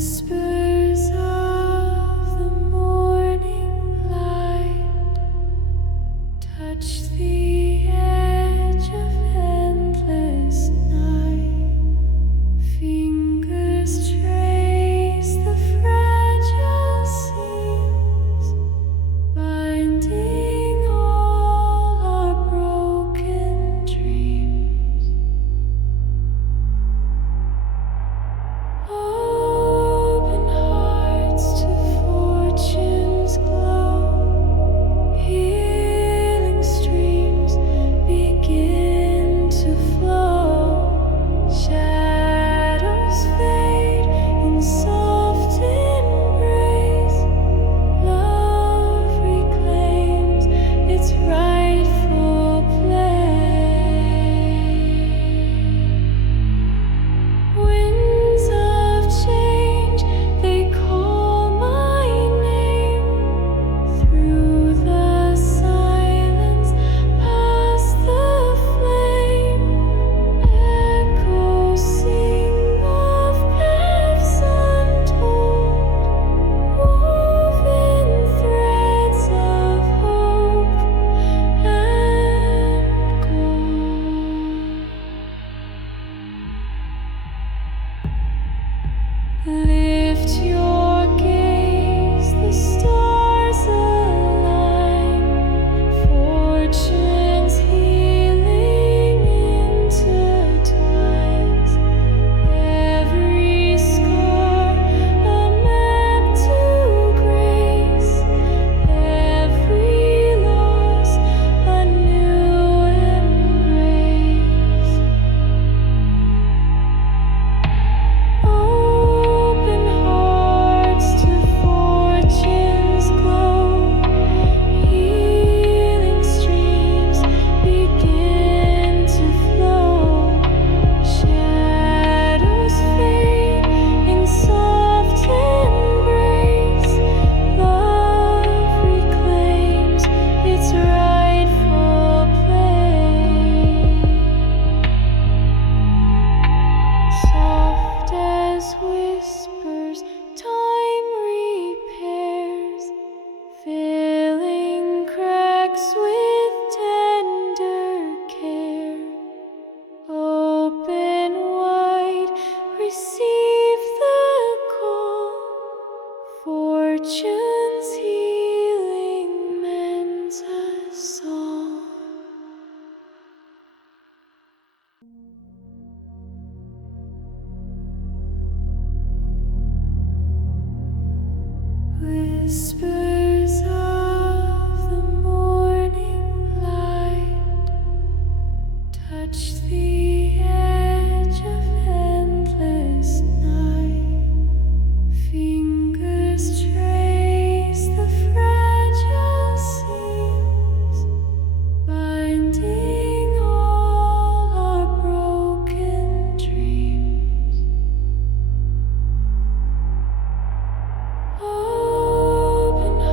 Whispers of the morning light touch the edge of endless night. Fingers trace the fragile seams, binding all our broken dreams. Open hearts to fortune's glow. Healing streams begin to flow. Shadows fade in soft embrace. Love reclaims its rightful place. Winds of change, they call my name. Through the silence, past the flame. Echoes sing of paths untold, woven threads of hope and gold. Lift your gaze, the stars align. Fortune's healing intertwines. Every scar a map to grace. Every loss a new embrace. Open hearts to fortune's glow. Healing streams begin to flow. Shadows fade in soft embrace. Love reclaims its rightful place. Soft as whispers, time repairs, filling cracks with tender care. Open wide, receive the call. Fortune's healing mends us all. Whispers of the morning light touch the edge of endless night. Fingers trace the fragile seams, binding all our broken dreams. Open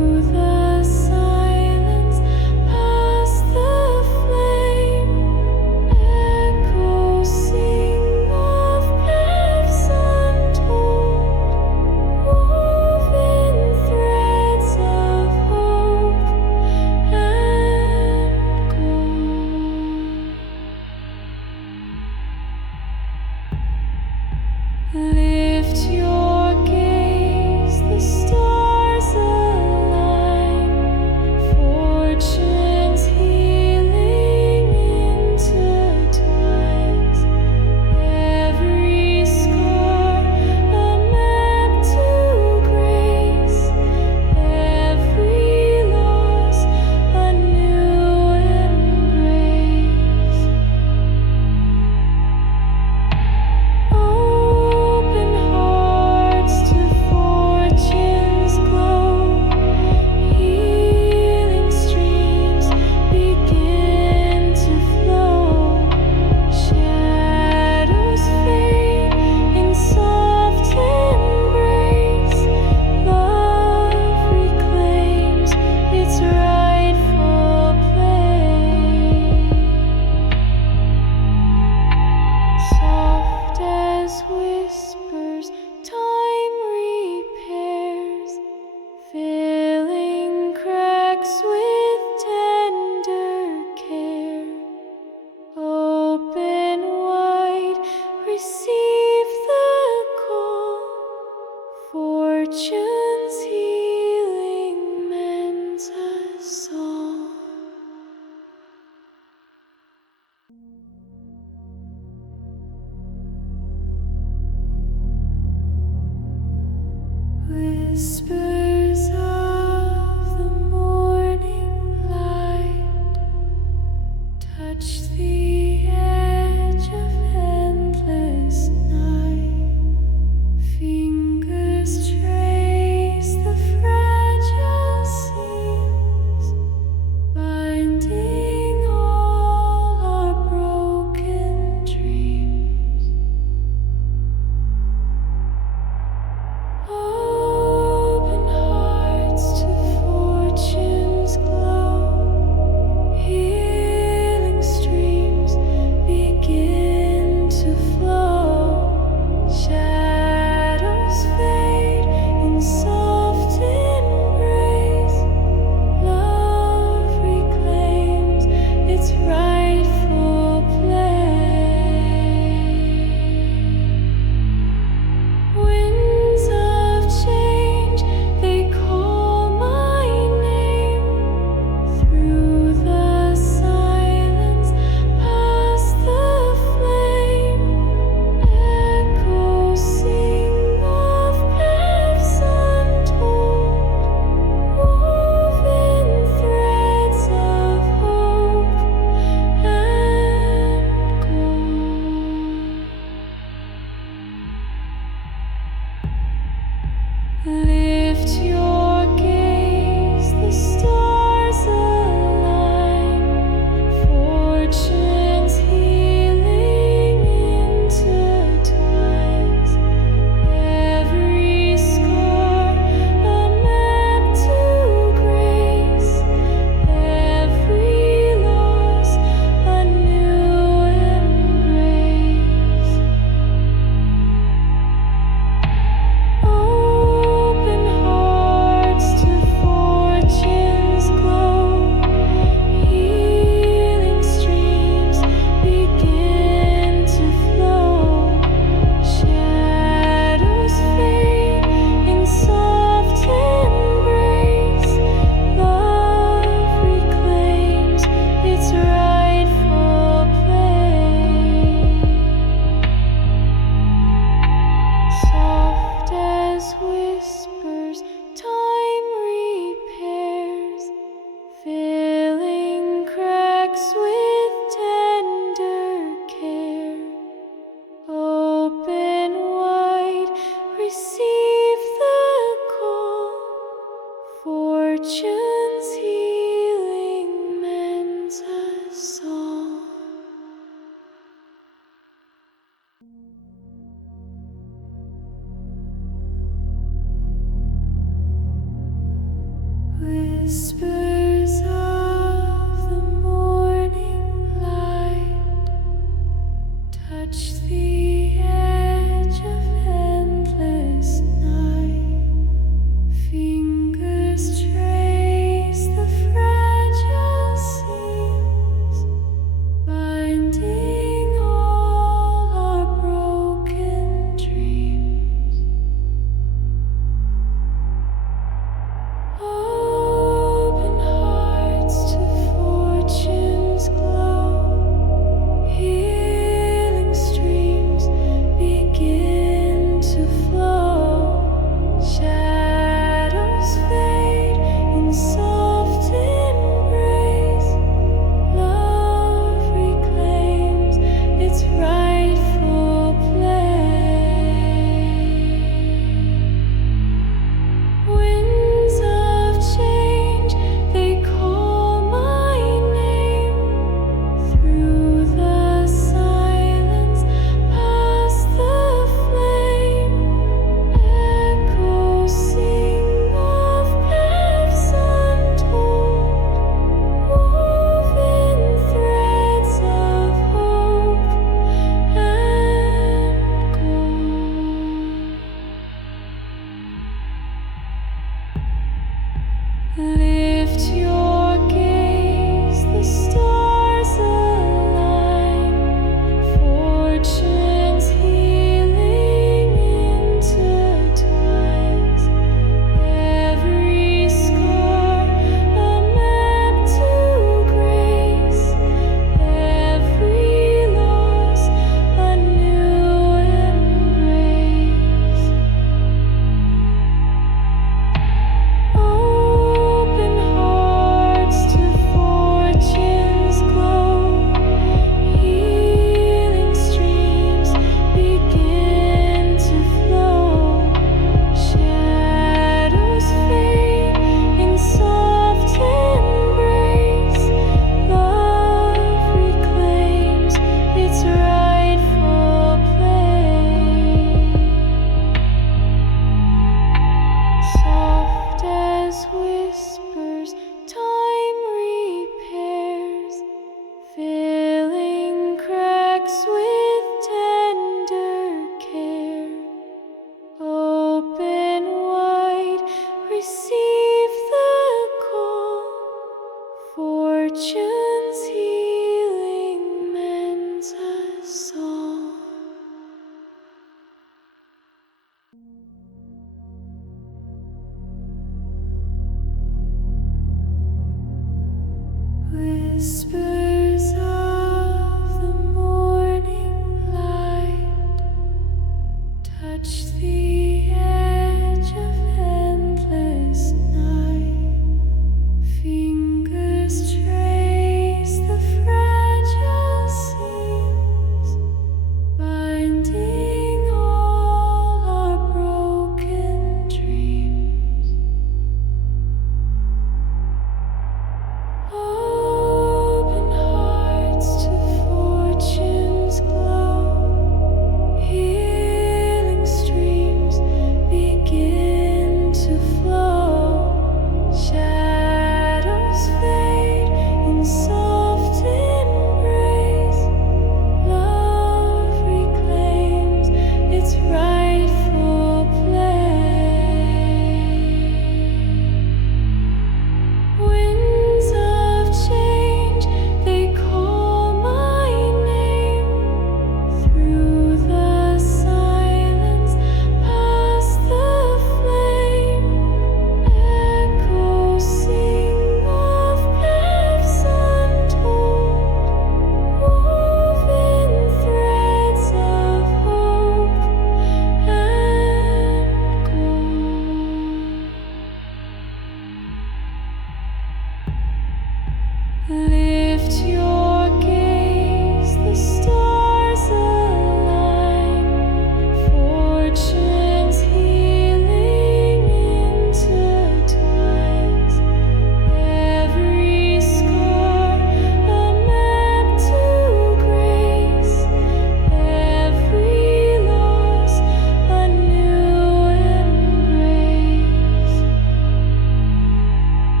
Whispers of the morning light touch the edge of endless night. Fingers trace the fragile seams, binding all our broken dreams. Open hearts to fortune's glow. Healing streams begin to flow. Shadows fade in soft embrace. Love reclaims its rightful place. Winds of change, they call my name through the silence, past the flame. Echoes sing of paths untold, woven threads of hope and gold. Lift your gaze, the stars align. Fortune's healing intertwines. Every scar a map to grace. Every loss a new embrace. Open hearts to fortune's glow. Healing streams begin to flow. Shadows fade in soft embrace. Love reclaims its rightful place. Soft as whispers, time repairs, filling cracks with tender care. Open wide, receive the call. Fortune's healing mends us all. Whispers of the morning light touch the edge of endless night. Fingers trace the fragile seams, binding all our broken dreams. Open hearts to fortune's glow. Healing streams begin to flow. Shadows fade in soft embrace. Love reclaims its rightful place. Winds of change, they call my name through the silence, past the flame. Echoes sing of paths untold, woven threads of hope and gold. Lift your gaze, the stars align. Fortune's healing intertwines. Every scar a map to grace. Every loss a new embrace.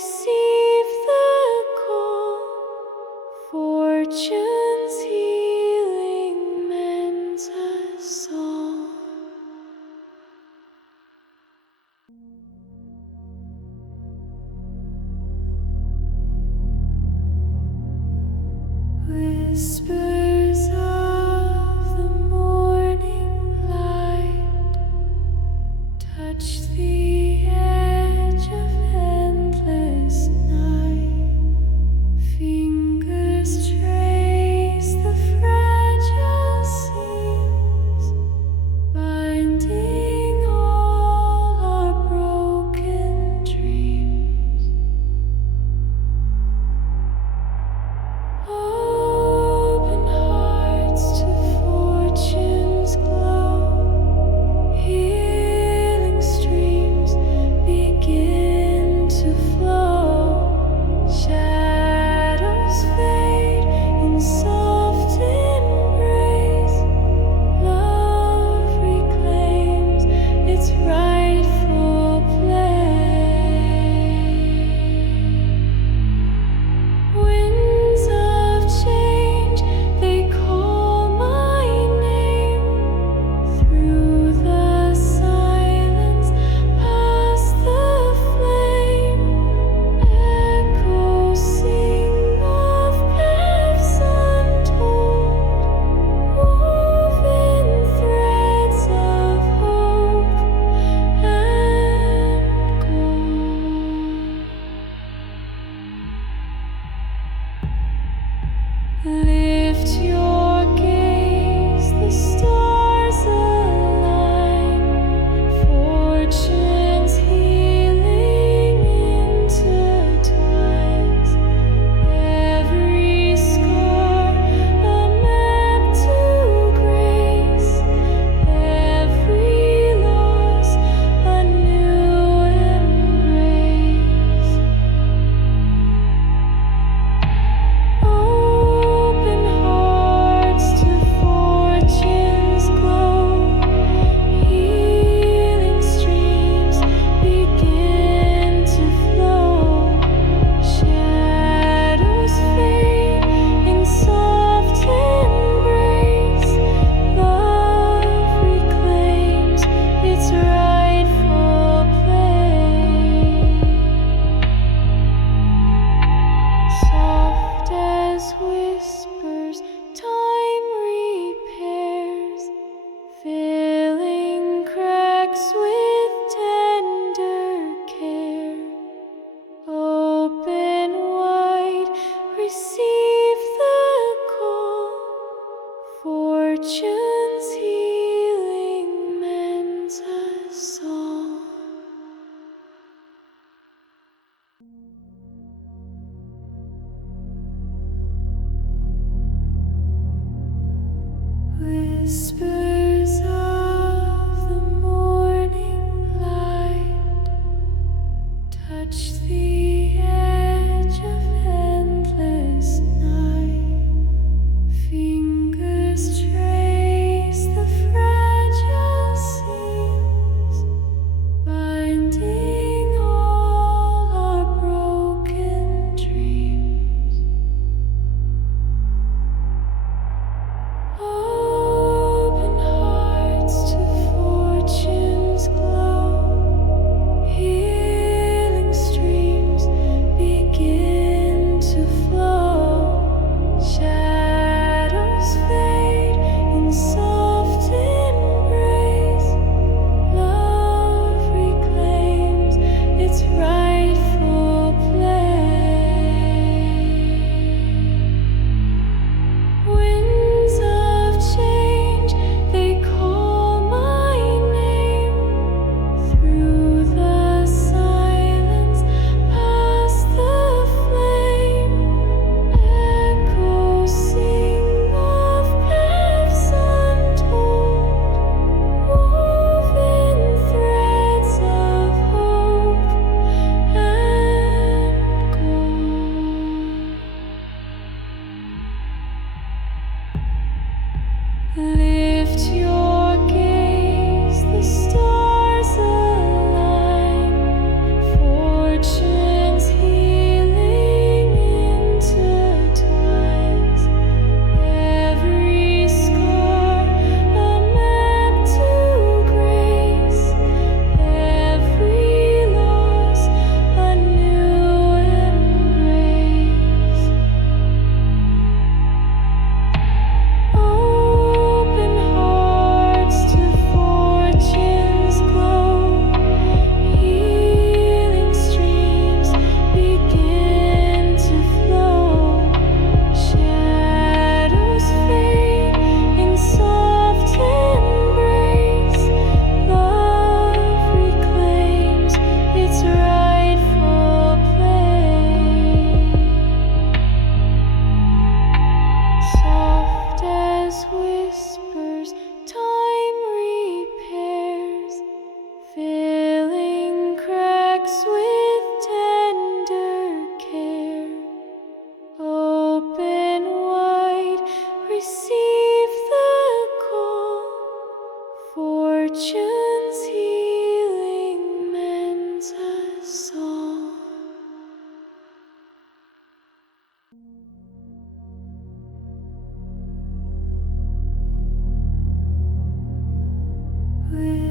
receive the call. Fortune's healing mends us all. Whispers of the morning light touch the edge of endless night. Fingers trace the fragile seams, binding all our broken dreams. Open hearts to fortune's glow. Healing streams begin to flow. Shadows fade in soft embrace. Love reclaims its rightful place. Winds of change, they call my name. Through the silence, past the flame. Echoes sing of paths untold, woven threads of hope and gold. Lift your gaze, the stars align. Fortune's healing intertwines. Every scar a map to grace. Every loss a new embrace. Open hearts to fortune's glow. Healing streams begin to flow. Shadows fade in soft embrace. Love reclaims its rightful place. Soft as whispers, time repairs, filling cracks with tender care. Open wide, receive the call. Fortune's healing mends us all. Whispers of the morning light touch the edge of endless night. Fingers trace the fragile seams, binding all our broken dreams. Open hearts to fortune's glow. Healing streams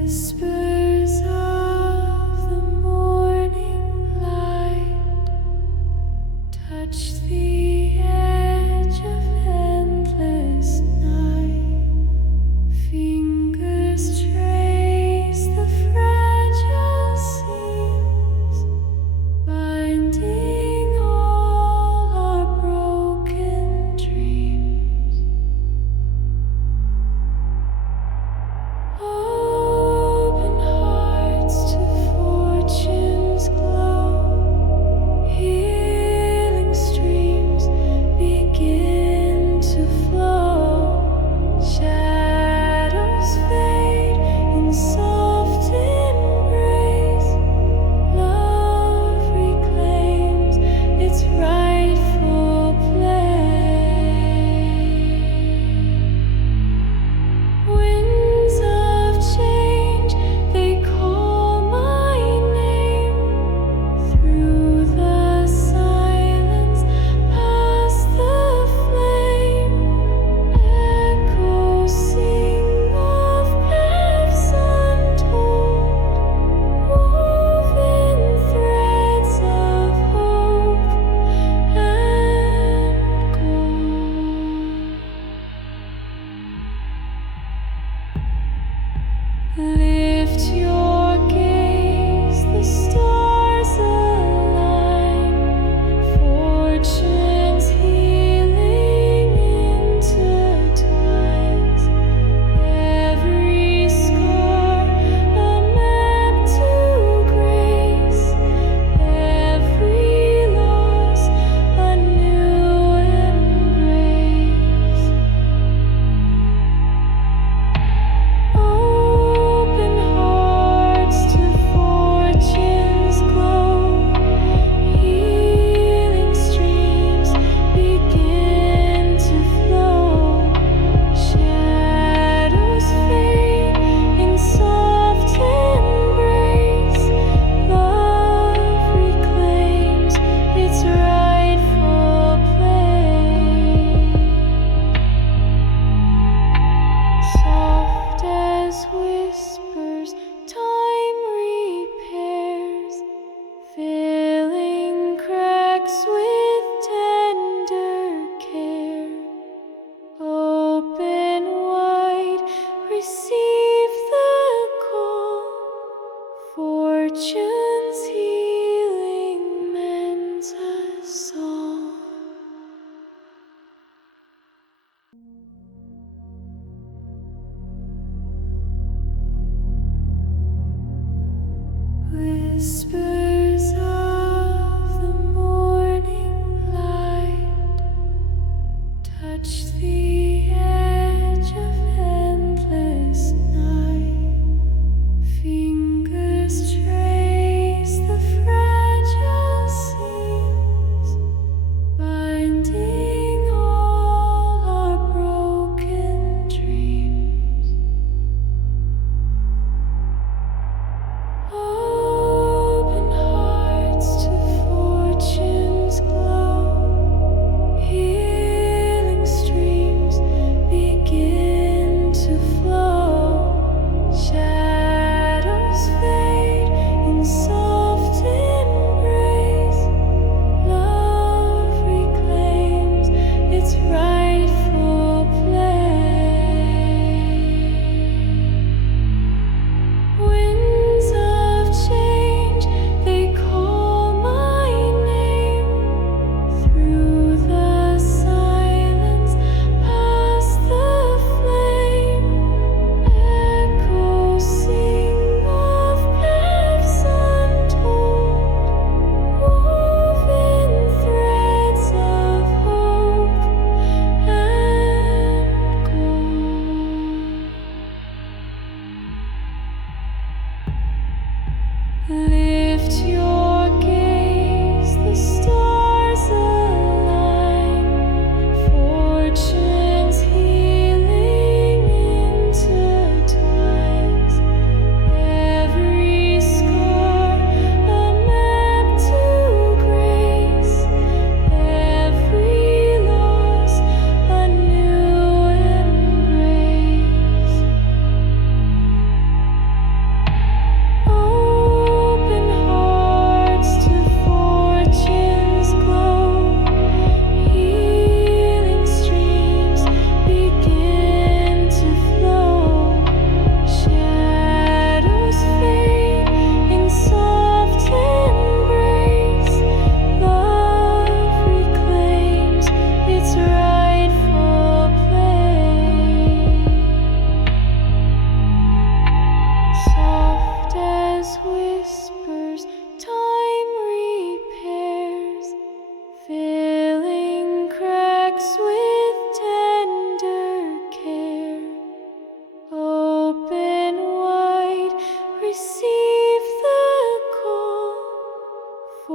whispers of the morning light touch the edge of endless night. Fingers trace the fragile seams, binding all our broken dreams. Open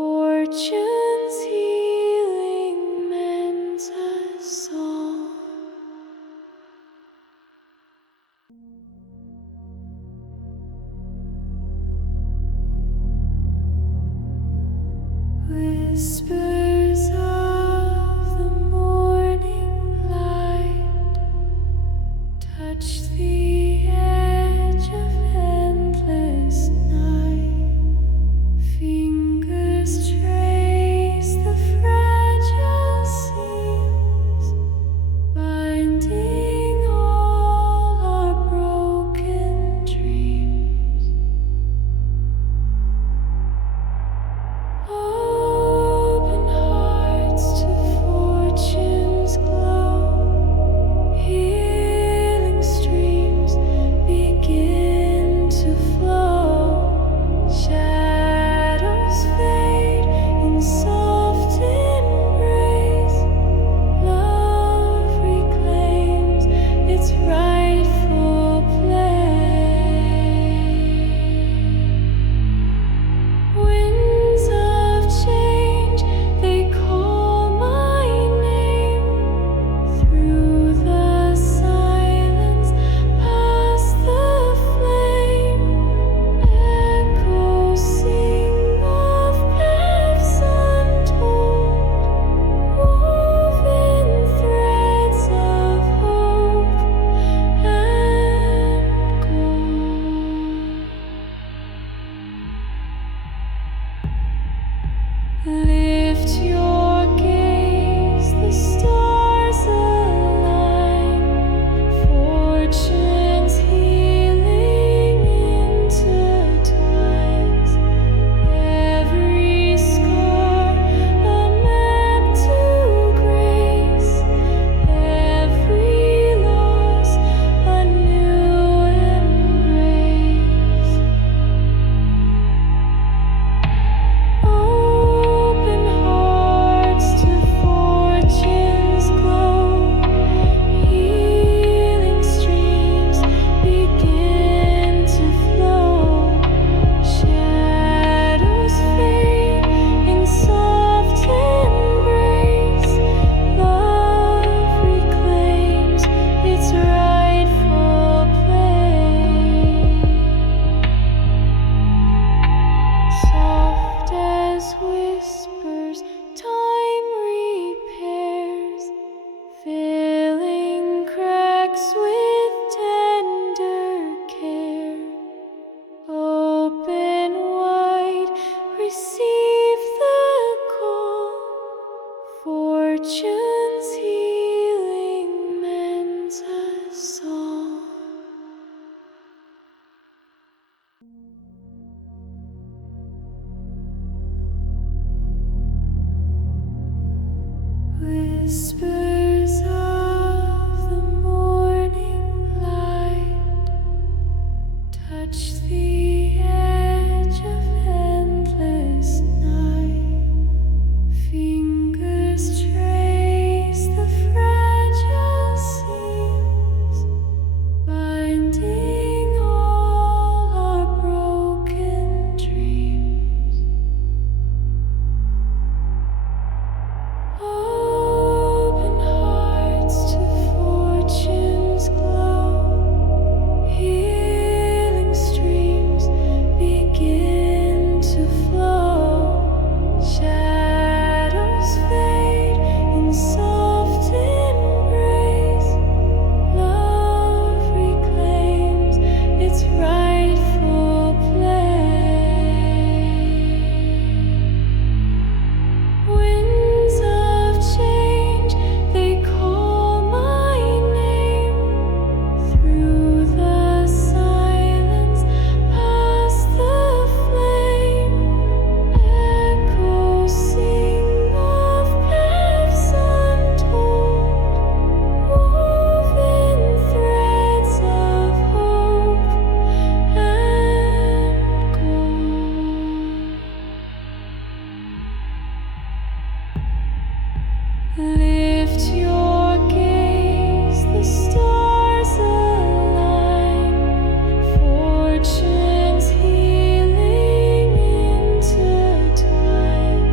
Fortune's healing mends us all. Whispers of the morning light touch the edge of endless night. Fingers trace the fragile seams, binding all our broken dreams. Open hearts to fortune's glow. Healing streams begin to flow. Shadows fade in soft embrace. Love reclaims its rightful place. Winds of change, they call my name. Through the silence, past the flame. Echoes sing of paths untold, woven threads of hope and gold. Lift your gaze, the stars align. Fortune's healing intertwines. Every scar a map to grace. Every loss a new embrace. Open hearts to fortune's glow. Healing streams begin to flow. Shadows fade in soft embrace. Love reclaims its rightful place. Soft as whispers, time repairs, filling cracks with tender care. Open wide, receive the call. Fortune's healing mends us all. Whispers of the morning light touch the edge of endless night. Fingers trace the fragile seams, binding all our broken dreams. Open hearts to fortune's glow. Healing streams begin to flow. Shadows fade in soft embrace. Love reclaims its rightful place. Winds of change, they call my name. Through the silence, past the flame. Echoes sing of paths untold, woven threads of hope and gold. Lift your gaze, the stars align. Fortune's healing intertwines.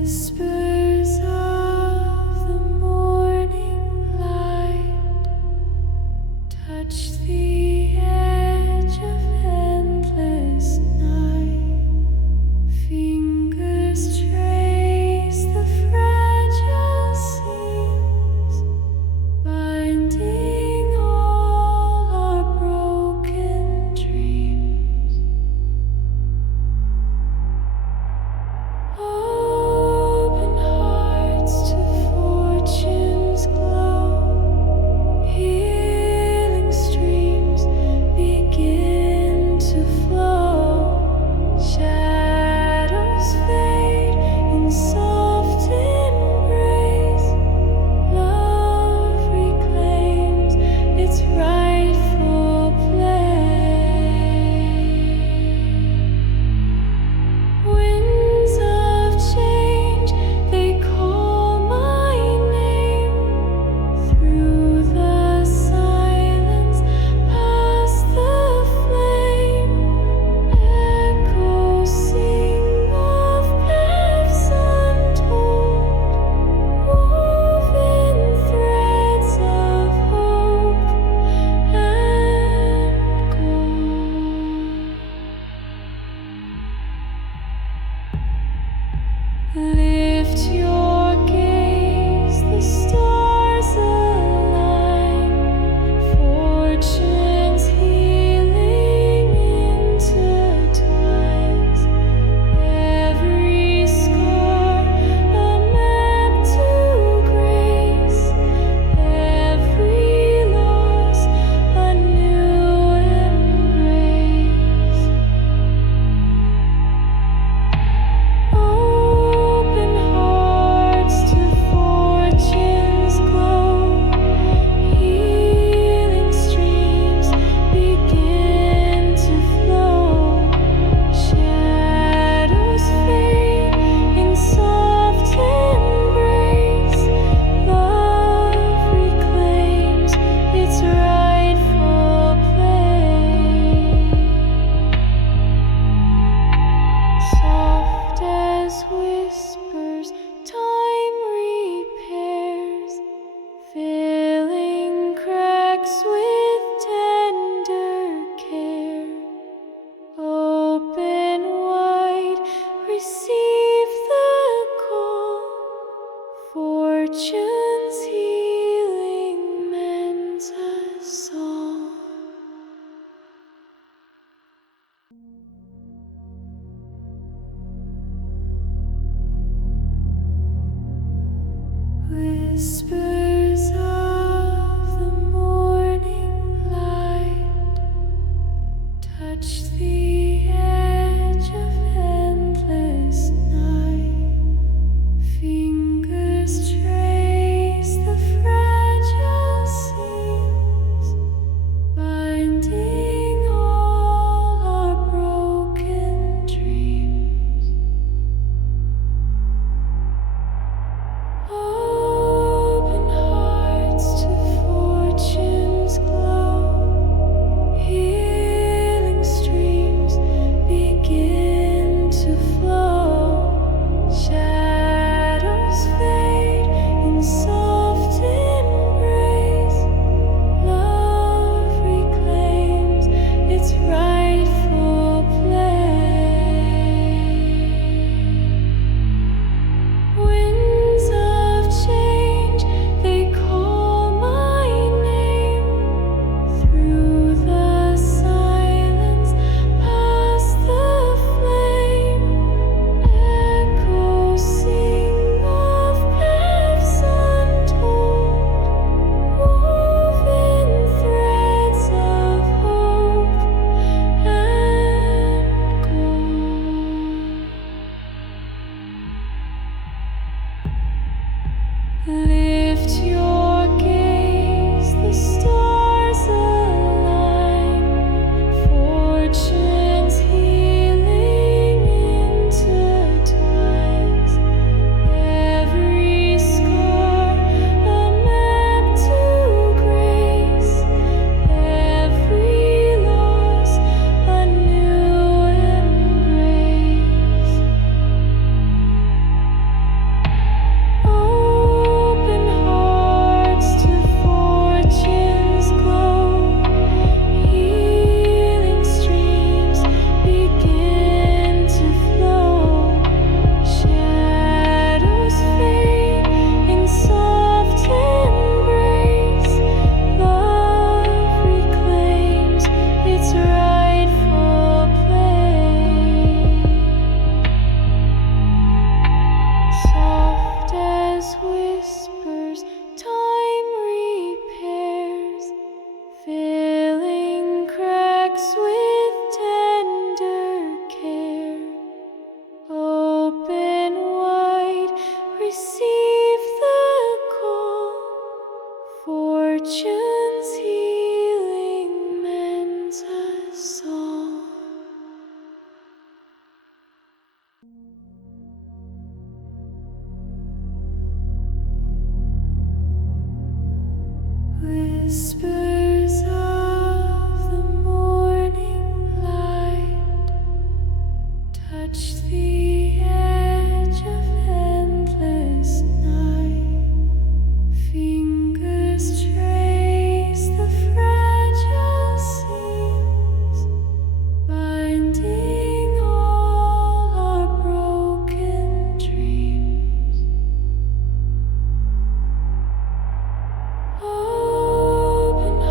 Whispers of the morning light touch the edge of endless night. Fingers trace the fragile seams, binding all our broken dreams. Open hearts to fortune's glow. Healing streams begin to flow. Shadows fade in soft embrace. Love reclaims its rightful place. Winds of change, they call my name. Through the silence, past the flame. Echoes sing of paths untold, woven threads of hope and gold. Lift your gaze, the stars align. Fortune's healing intertwines. Every scar a map to grace. Every loss a new embrace. Open hearts to fortune's glow. Healing streams begin to flow. Shadows fade in soft embrace. Love reclaims its rightful place. Soft as whispers, time repairs, filling cracks with tender care. Open wide, receive the call. Fortune's healing mends us all. Whispers of the morning light touch the edge of endless night. Fingers trace the fragile seams, binding all our broken dreams. Open hearts to fortune's glow. Healing streams Whispers of the morning light touch the edge of endless night. Fingers trace the fragile seams, binding all our broken dreams. Open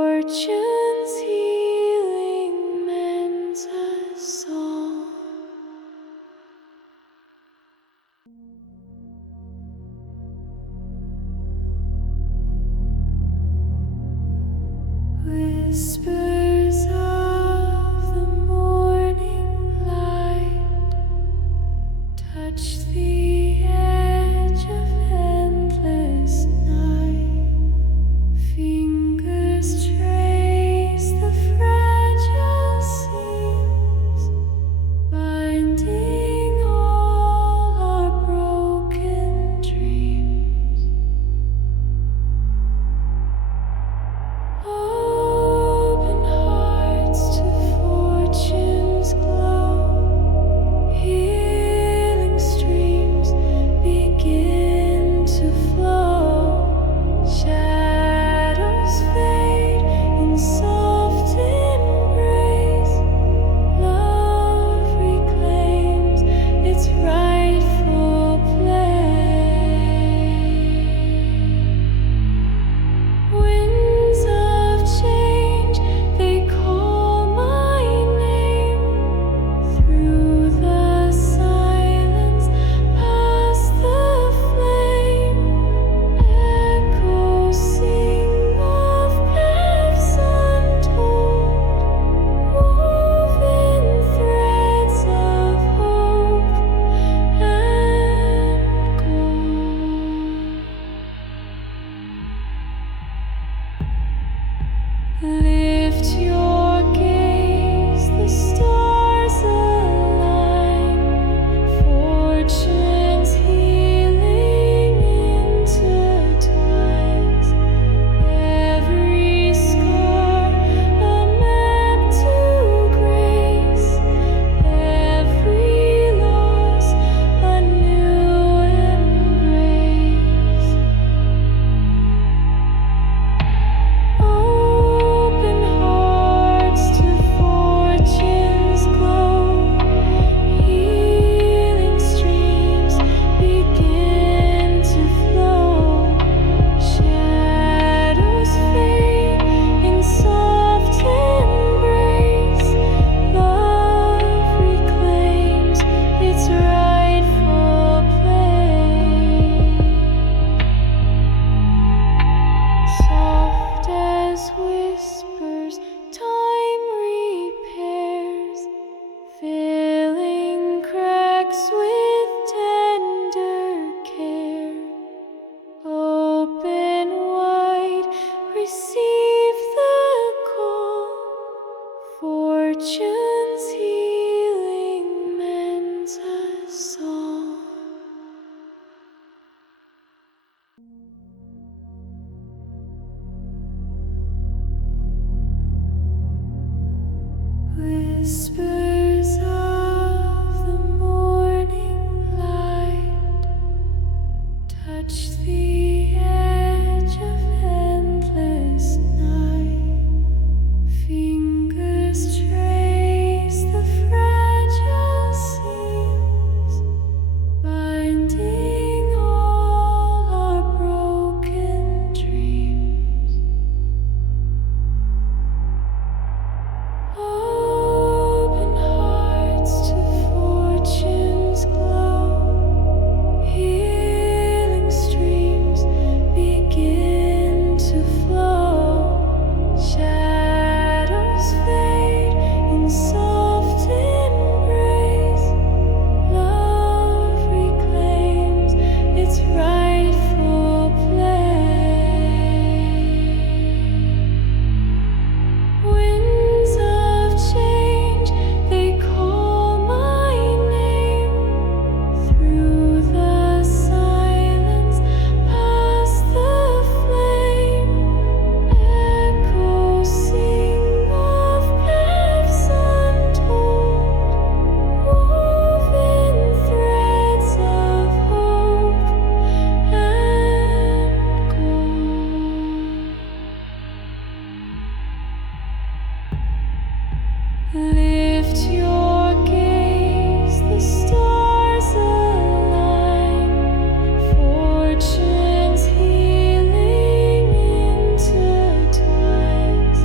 Fortune's healing mends us all. Whispers of the morning light touch the edge of endless night. Fingers trace the fragile seams, binding all our broken dreams. Open hearts to fortune's glow. Healing streams begin to flow. Shadows fade in soft embrace. Love reclaims its rightful place. Winds of change, they call my name. Through the silence, past the flame. Echoes sing of paths untold, woven threads of hope and gold. Lift your gaze, the stars align. Fortune's healing intertwines. Every scar a map to grace. Every loss a new embrace. Open hearts to fortune's glow. Healing streams begin to flow. Shadows fade in soft embrace. Love reclaims its rightful place. Soft as whispers, time repairs, filling cracks with tender care. Open wide, receive the call. Fortune's healing mends us all. Whispers of the morning light touch the edge of endless night. Fingers trace the fragile seams, binding all our broken dreams. Open hearts to fortune's glow. Healing streams begin to flow. Shadows fade in soft embrace. Love reclaims its rightful place. Winds of change, they call my name. Through the silence, past the flame. Echoes sing of paths untold, woven threads of hope and gold. Lift your gaze, the stars align. Fortune's healing intertwines.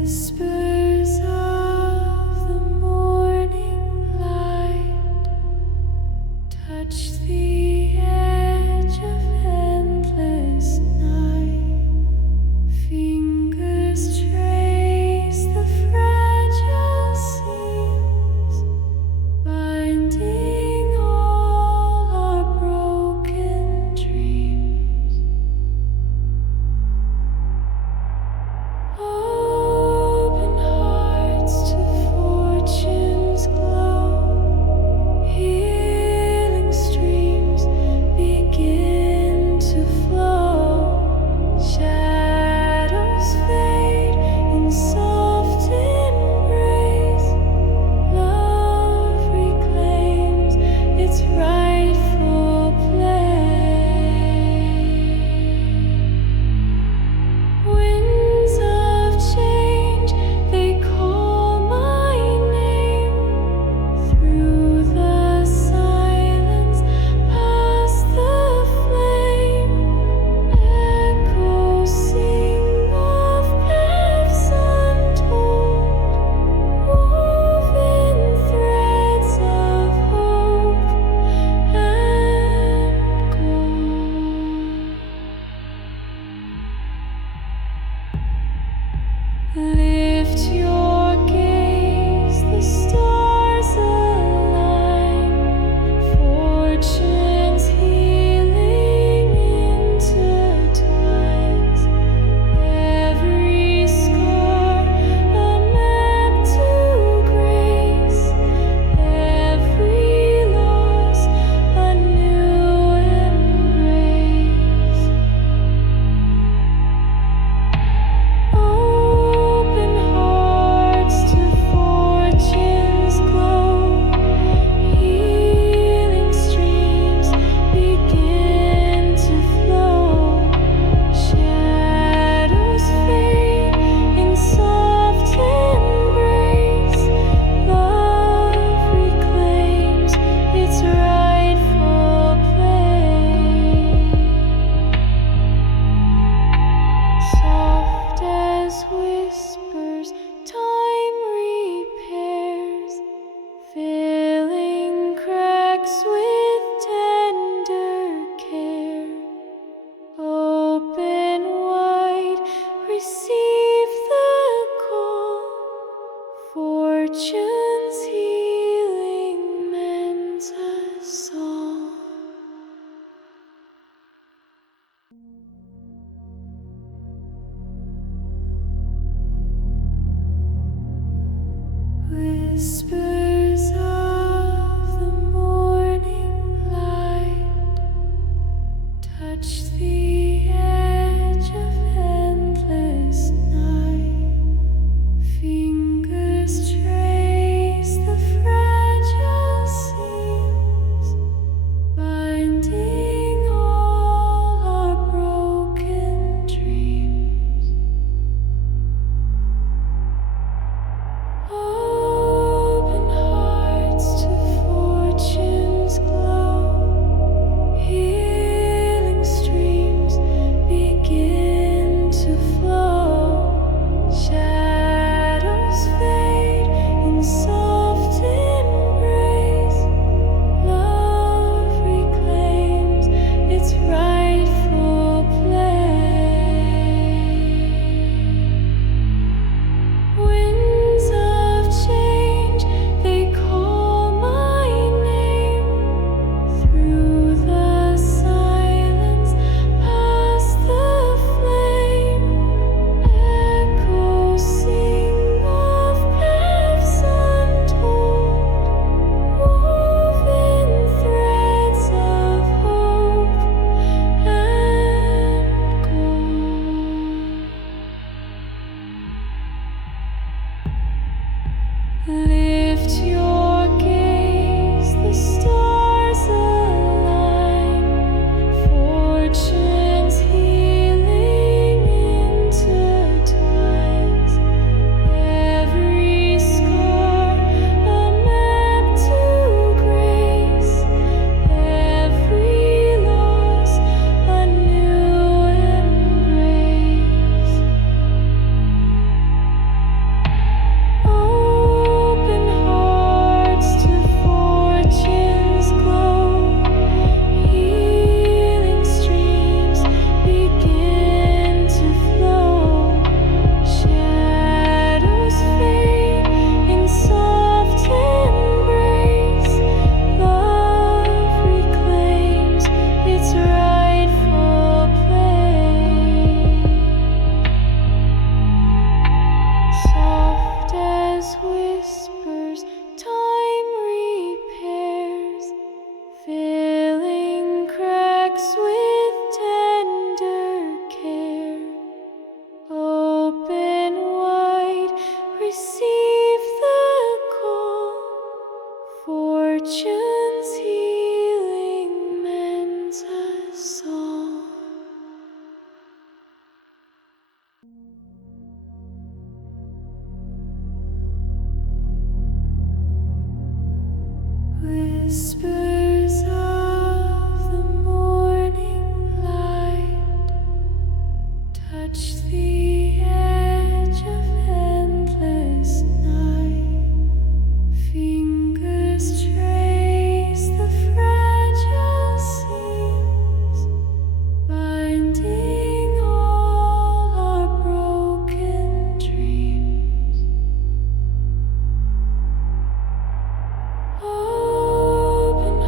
Whispers of the morning light touch the edge of endless night. Fingers trace the fragile seams, binding all our broken dreams. Open hearts to fortune's glow. Healing streams begin to flow. Shadows fade in soft embrace. Love reclaims its rightful place. Winds of change, they call my name. Through the silence, past the flame. Echoes sing of paths untold, woven threads of hope and gold. Lift your gaze, the stars align. Fortune's healing intertwines. Every scar a map to grace. Every loss a new embrace. Open hearts to fortune's glow. Healing streams begin to flow. Shadows fade in soft embrace. Love reclaims its rightful place. Soft as whispers, time repairs, filling cracks with tender care. Open wide, receive the call. Fortune's healing mends us all. Whispers of the morning light touch the edge of endless night. Fingers trace the fragile seams, binding all our broken dreams. Open hearts to fortune's glow. Healing streams Whispers of the morning light touch the edge of endless night. Fingers trace the fragile seams, binding all our broken dreams. Open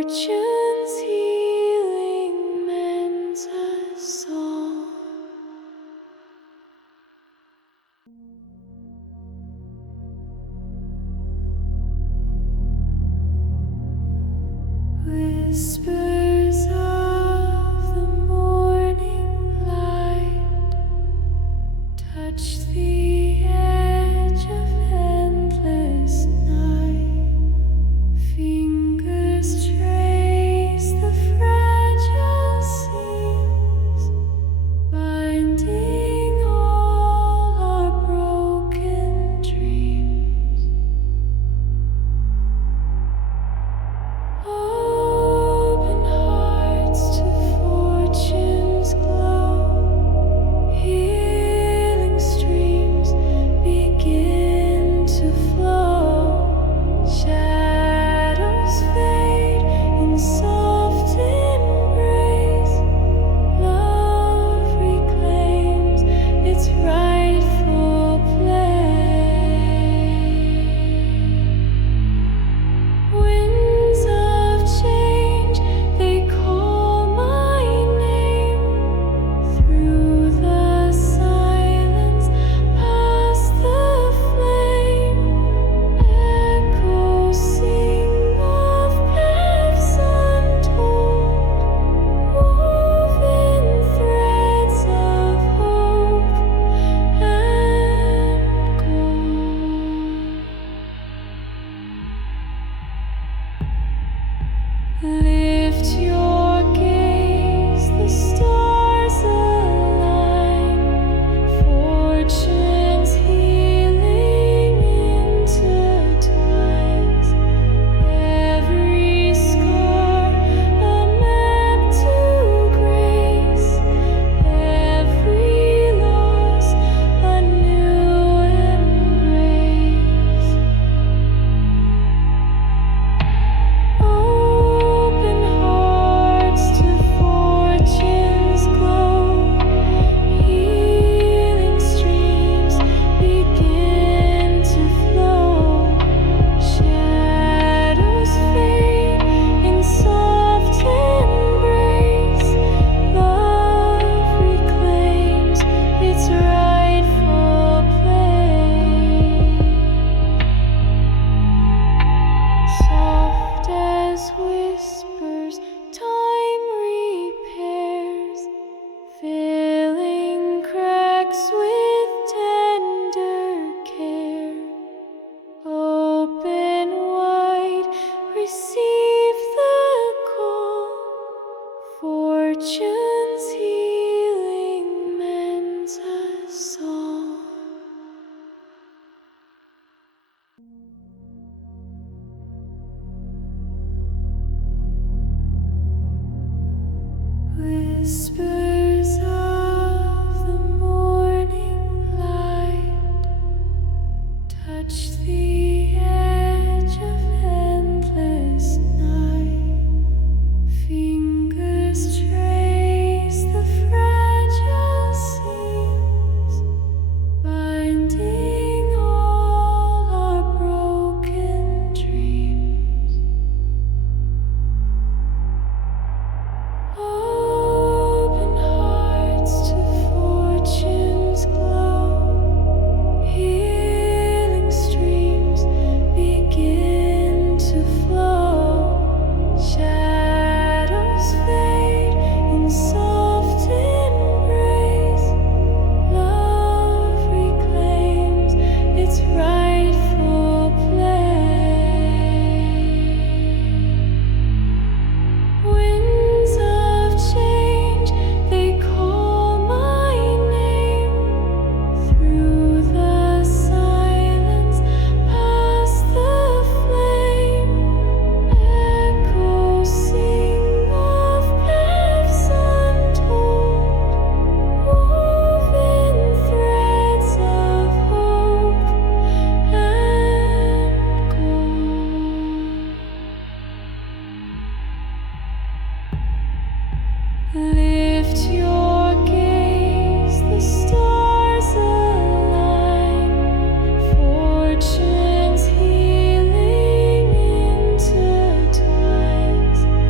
Fortune's healing mends us all. Whispers of the morning light touch the edge of endless night. Fingers trace the fragile seams, binding all our broken dreams. Open hearts to fortune's glow. Healing streams begin to flow. Shadows fade in soft embrace. Love reclaims its rightful place. Winds of change, they call my name. Through the silence, past the flame. Echoes sing of paths untold, woven threads of hope and gold. Lift your gaze, the stars align. Fortune's healing intertwines. Every scar a map to grace. Every loss a new embrace. Open hearts to fortune's glow. Healing streams begin to flow. Shadows fade in soft embrace. Love reclaims its rightful place. Soft as whispers, time repairs, filling cracks with tender care. Open wide, receive the call. Fortune's healing mends us all. Whispers of the morning light touch the edge of endless night. Fingers trace the fragile seams, binding all our broken dreams. Open hearts to fortune's glow. Healing streams begin to flow. Shadows fade in soft embrace. Love reclaims its rightful place. Winds of change, they call my name. Through the silence, past the flame. Echoes sing of paths untold, woven threads of hope and gold. Lift your gaze, the stars align. Fortune's healing intertwines.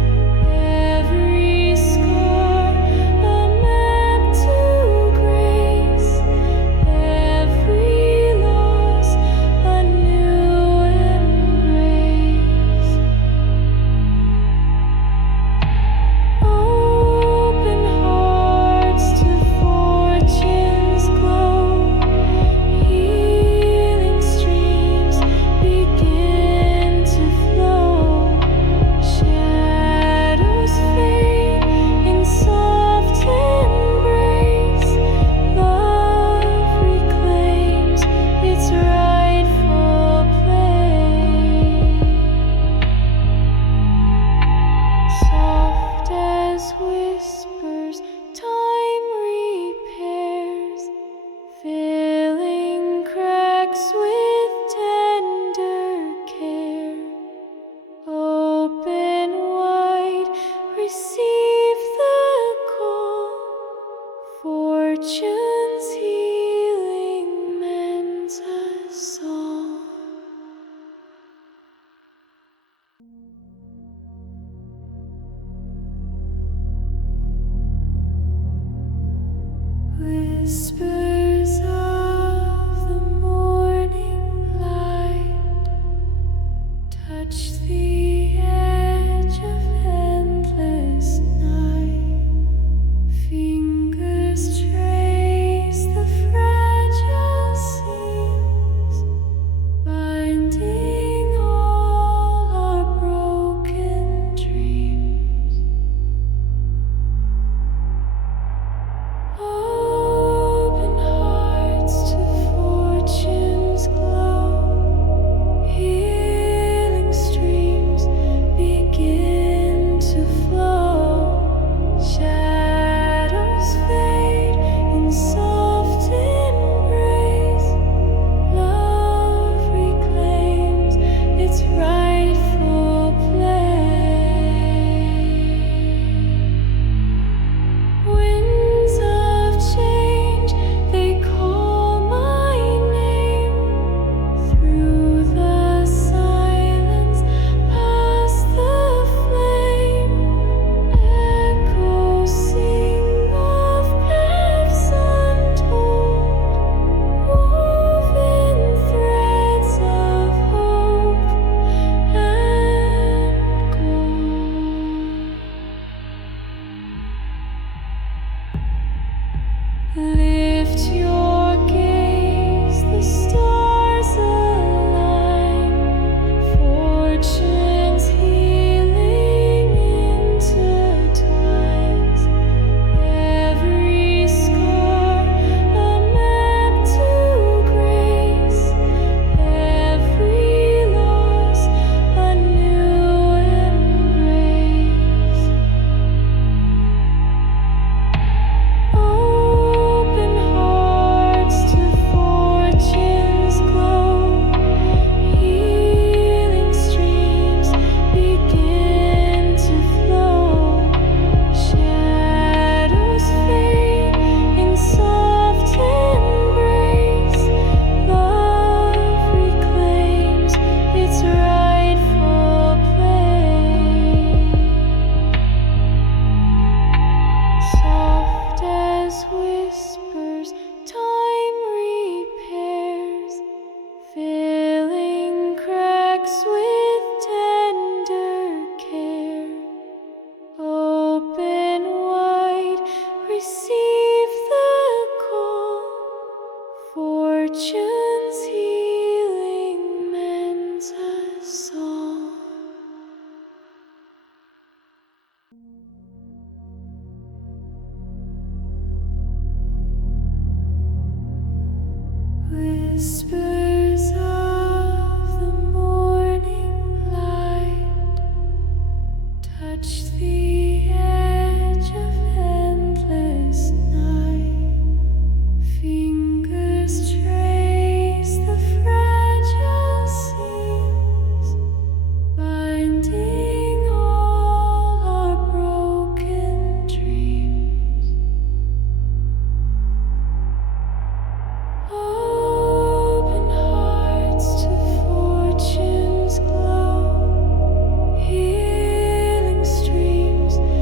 Whispers of the morning light touch the edge of endless night. Fingers trace the fragile seams, binding all our broken dreams. Open hearts to fortune's glow. Healing streams begin to flow. Shadows fade in soft embrace. Love reclaims its rightful place. Winds of change, they call my name. Through the silence, past the flame. Echoes sing of paths untold, woven threads of hope and gold. Lift your gaze, the stars align. Fortune's healing intertwines. Every scar a map to grace. Every loss a new embrace. Open hearts to fortune's glow. Healing streams begin to flow. Shadows fade in soft embrace. Love reclaims its rightful place. Soft as whispers, time repairs, filling cracks with tender care. Open wide, receive the call. Fortune's healing mends us all. Whispers of the morning light touch the edge of endless night. Fingers trace the fragile seams, binding all our broken dreams. Open hearts to fortune's glow. Healing streams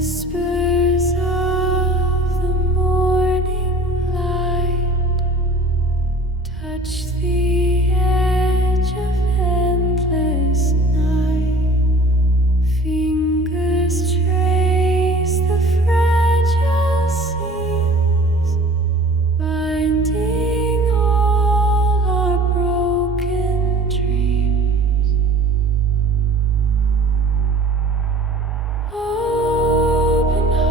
whispers of the morning light touch the edge of endless night. Fingers trace the fragile seams, binding all our broken dreams. Open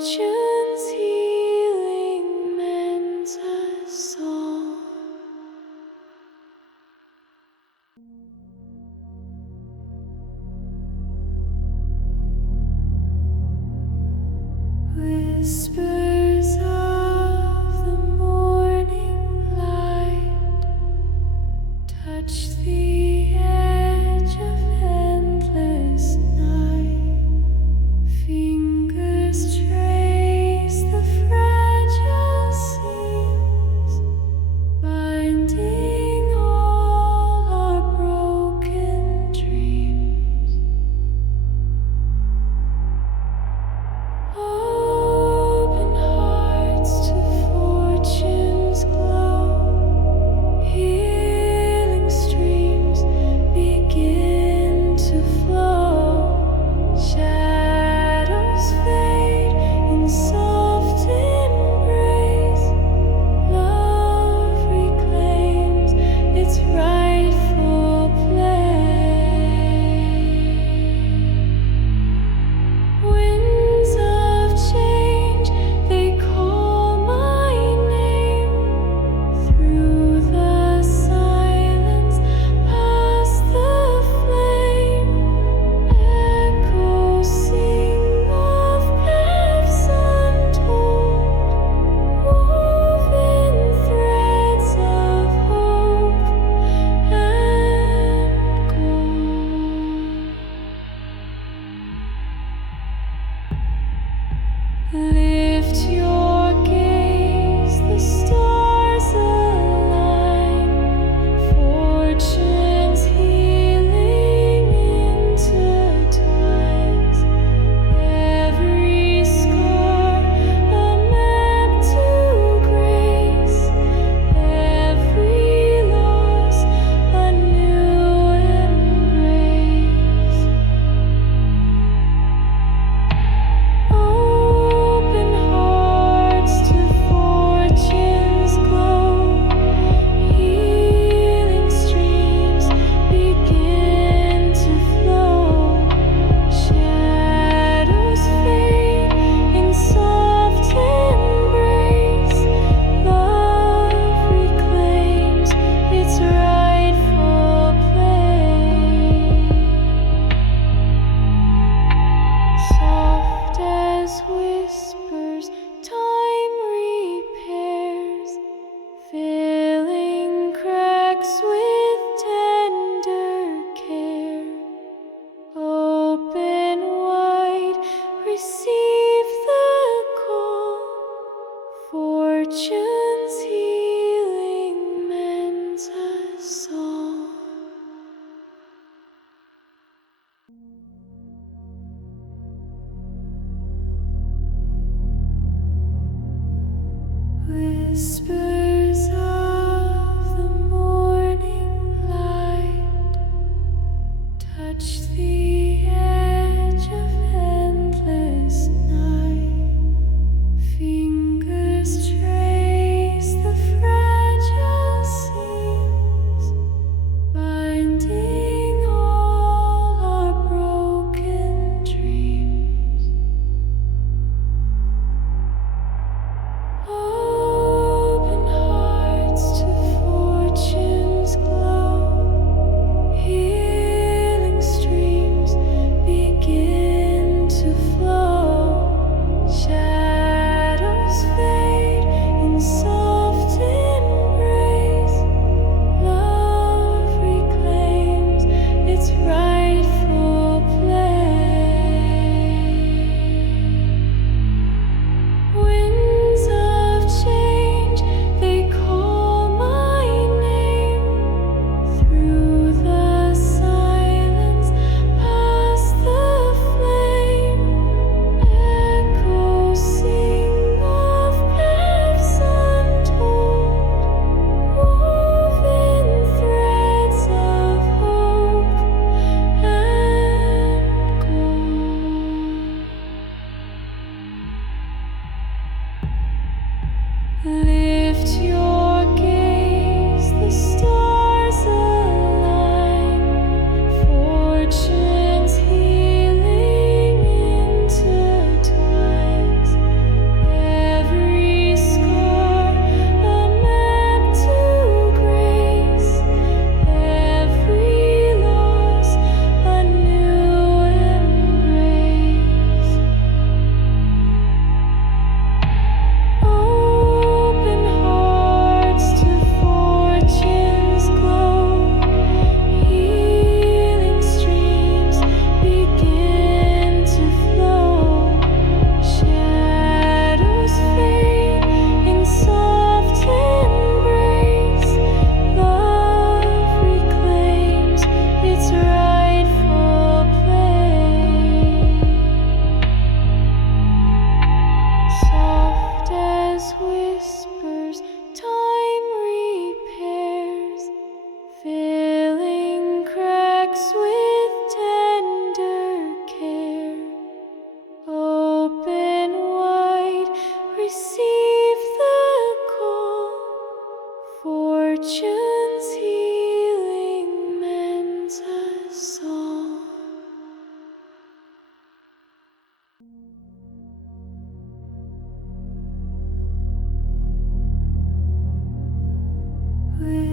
Fortune's healing mends us all. Whispers of the morning light touch the edge of endless night. Fingers trace the fragile seams, binding all our broken dreams. Open hearts to fortune's glow. Healing streams begin to flow. Shadows fade in soft embrace. Love reclaims its rightful place. Winds of change, they call my name. Through the silence, past the flame. Echoes sing of paths untold, woven threads of hope and gold. Lift your gaze, the stars align. Fortune's healing intertwines. Every scar a map to grace. Every loss a new embrace. Open hearts to fortune's glow. Healing streams begin to flow. Shadows fade in soft embrace. Love reclaims its rightful place. Soft as whispers, time repairs, filling cracks with tender care. Open wide, receive the call. Fortune's healing mends us all. Whispers of the morning light touch the edge of endless night. Fingers trace the fragile seams, binding all our broken dreams. Open hearts to fortune's glow. Healing streams begin to flow. Shadows fade in soft embrace. Love reclaims its rightful place. Winds of change, they call my name. Through the silence, past the flame. Echoes sing of paths untold, woven threads of hope and gold. Lift your gaze, the stars align. Fortune's healing intertwines.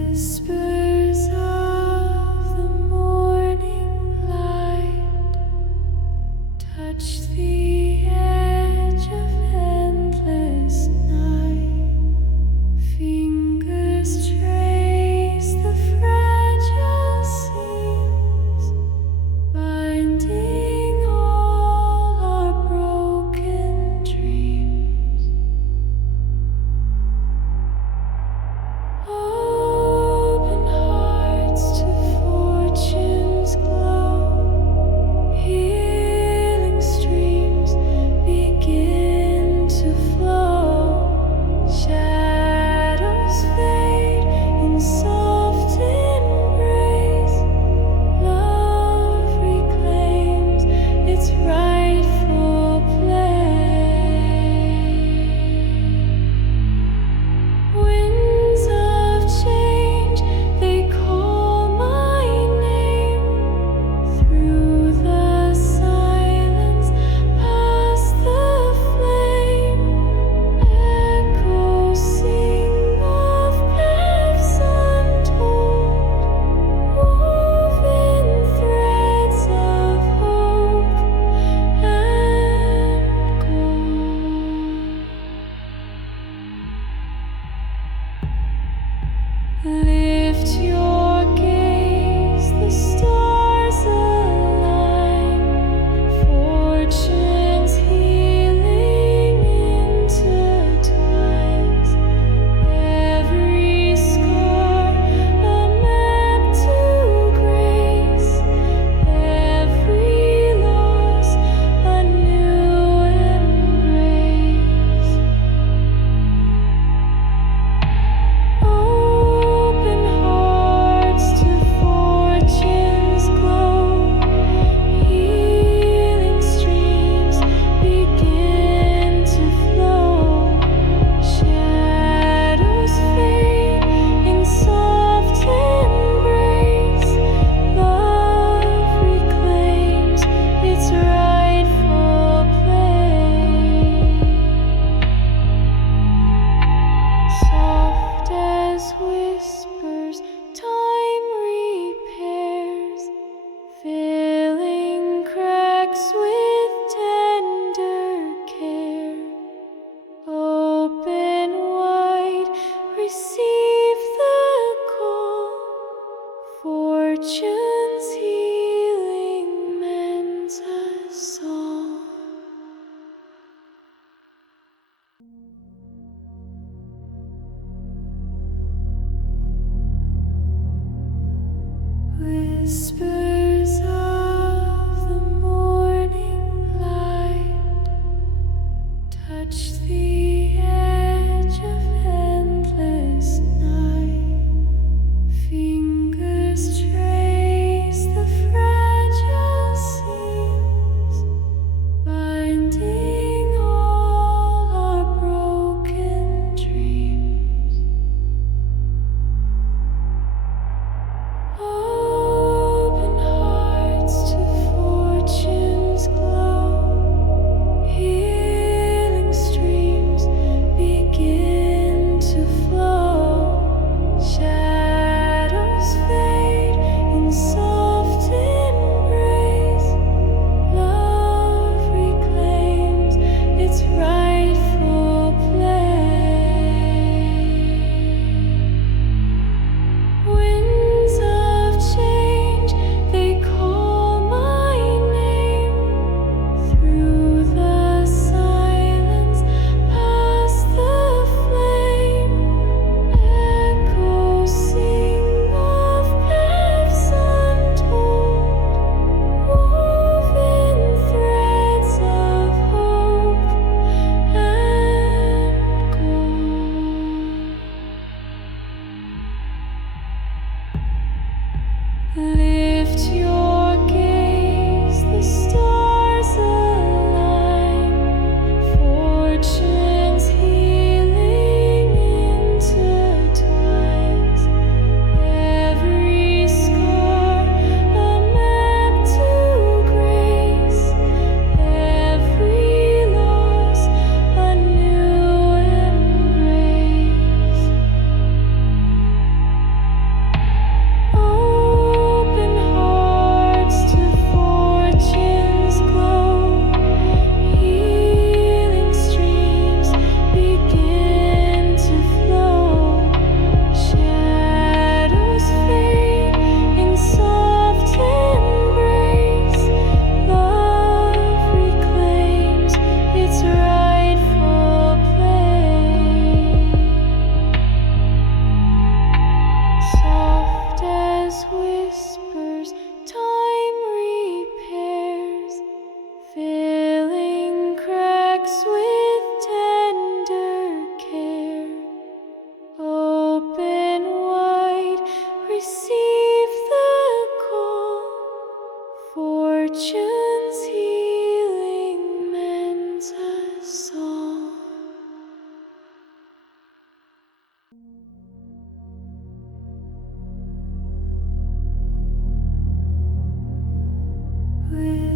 Whispers of the morning light touch the edge of endless night. Fingers trace the fragile seams, binding all our broken dreams. Open hearts to fortune's glow. Healing streams begin to flow. Shadows fade in soft embrace. Love reclaims its rightful place. Winds of change, they call my name. Through the silence, past the flame. Echoes sing of paths untold, woven threads of hope and gold. Lift your gaze, the stars align. Fortune's healing intertwines. Every scar a map to grace. Every loss a new embrace. Open hearts to fortune's glow. Healing streams begin to flow. Shadows fade in soft embrace. Love reclaims its rightful place. Soft as whispers, time repairs, filling cracks with tender care. Open wide, receive the call. Fortune's healing mends us all. Whispers of the morning light touch the edge of endless night. Fingers trace the fragile seams, binding all our broken dreams. Open hearts to fortune's glow. Healing streams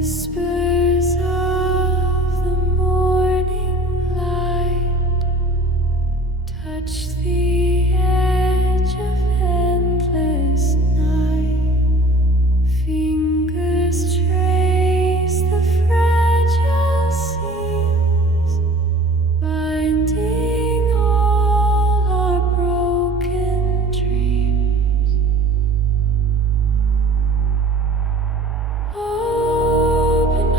whispers of the morning light touch the edge of endless night. Fingers trace the fragile seams, binding all our broken dreams. Open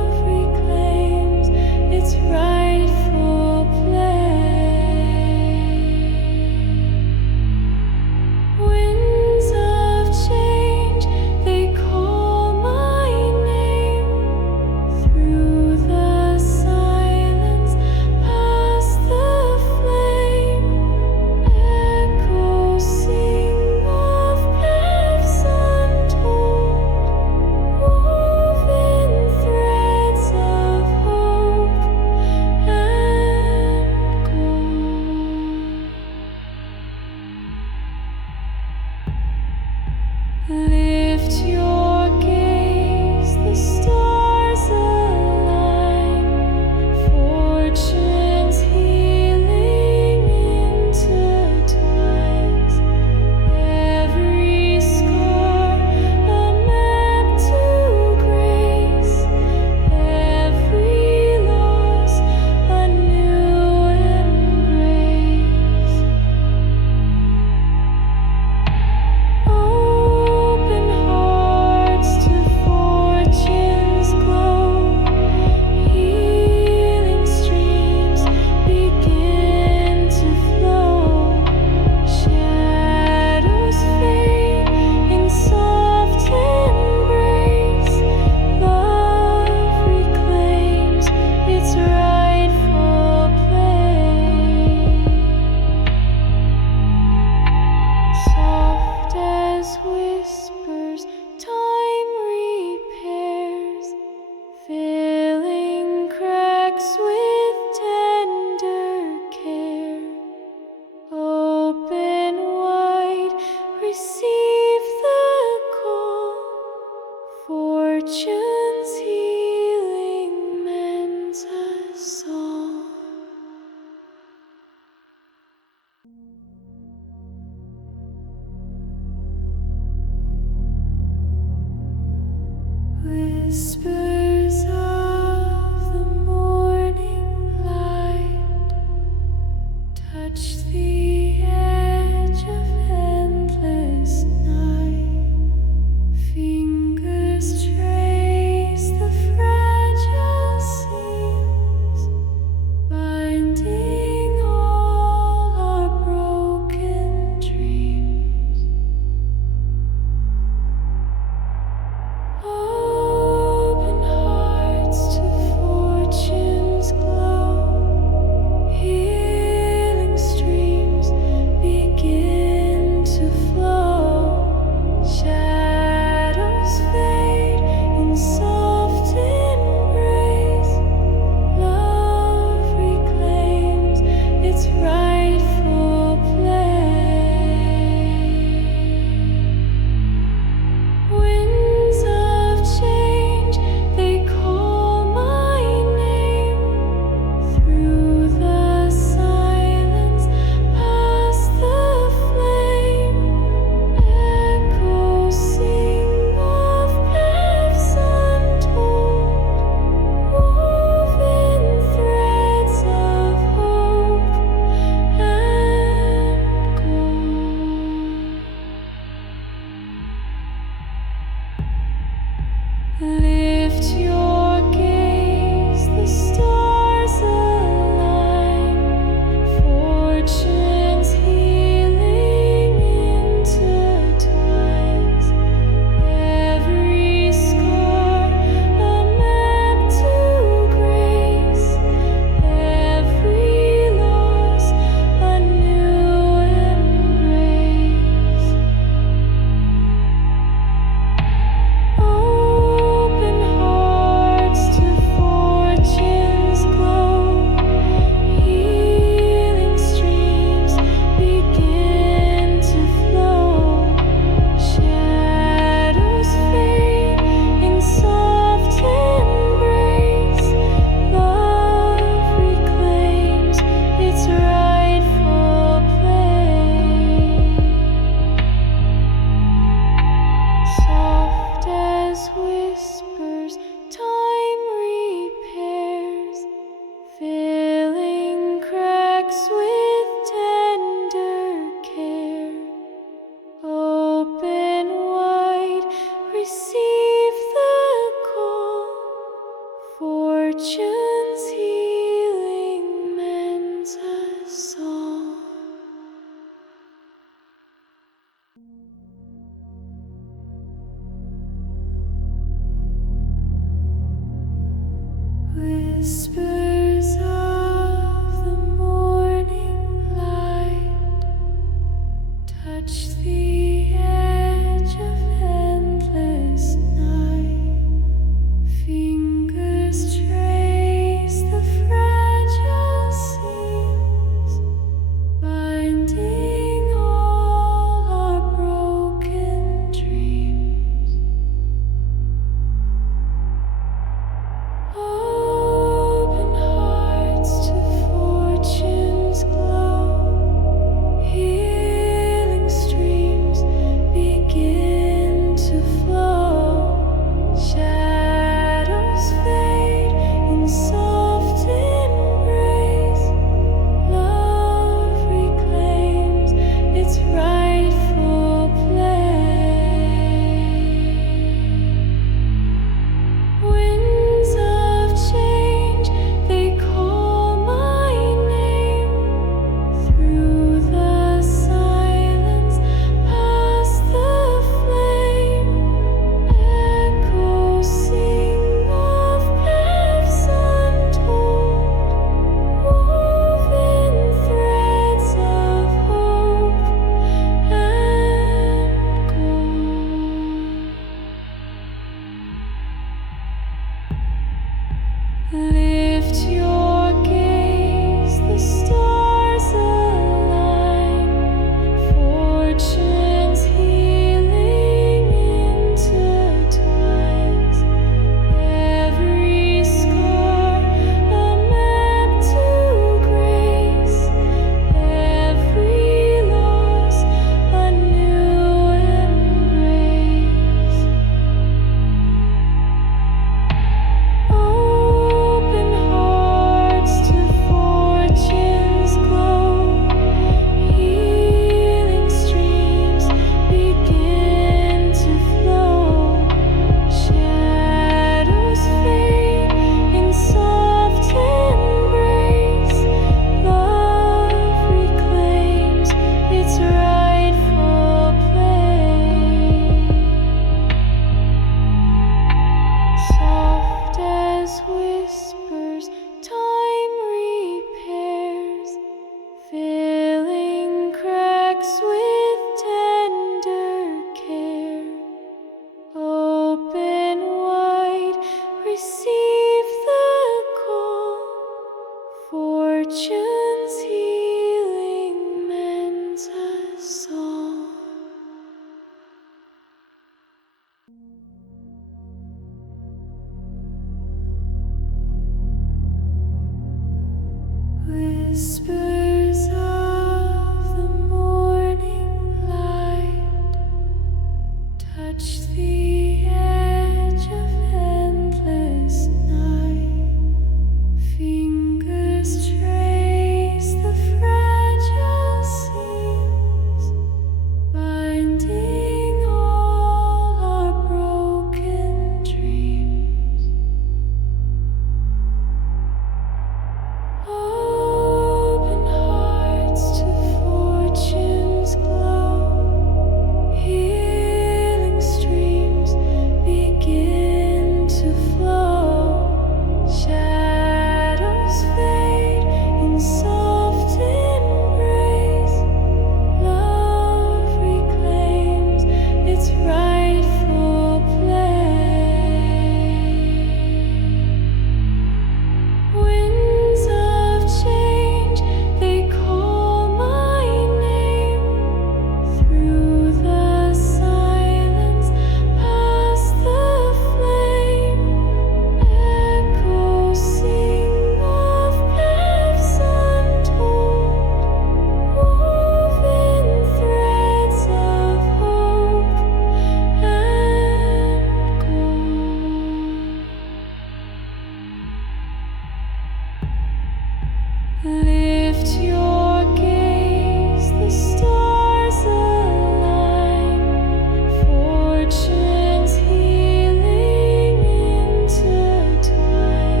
Fortune's healing mends us all. Whispers of the morning light touch the edge of endless night. Fingers trace the fragile seams, binding all our broken dreams. Open hearts to fortune's glow. Healing streams begin to flow. Shadows fade in soft embrace. Love reclaims its rightful place. Winds of change, they call my name. Through the silence, past the flame. Echoes sing of paths untold, woven threads of hope and gold. Lift your gaze, the stars align. Fortune's healing intertwines. Every scar a map to grace. Every loss a new embrace. Open hearts to fortune's glow. Healing streams begin to flow. Shadows fade in soft embrace. Love reclaims its rightful place. Soft as whispers, time repairs, filling cracks with tender care. Open wide, receive the call. Fortune's healing mends us all. Whispers of the morning light touch the edge of endless night. Fingers trace the fragile seams, binding all our broken dreams. Open hearts to fortune's glow. Healing streams begin to flow. Shadows fade in soft embrace. Love reclaims its rightful place. Winds of change, they call my name. Through the silence, past the flame. Echoes sing of paths untold, woven threads of hope and gold. Lift your gaze, the stars align. Fortune's healing intertwines.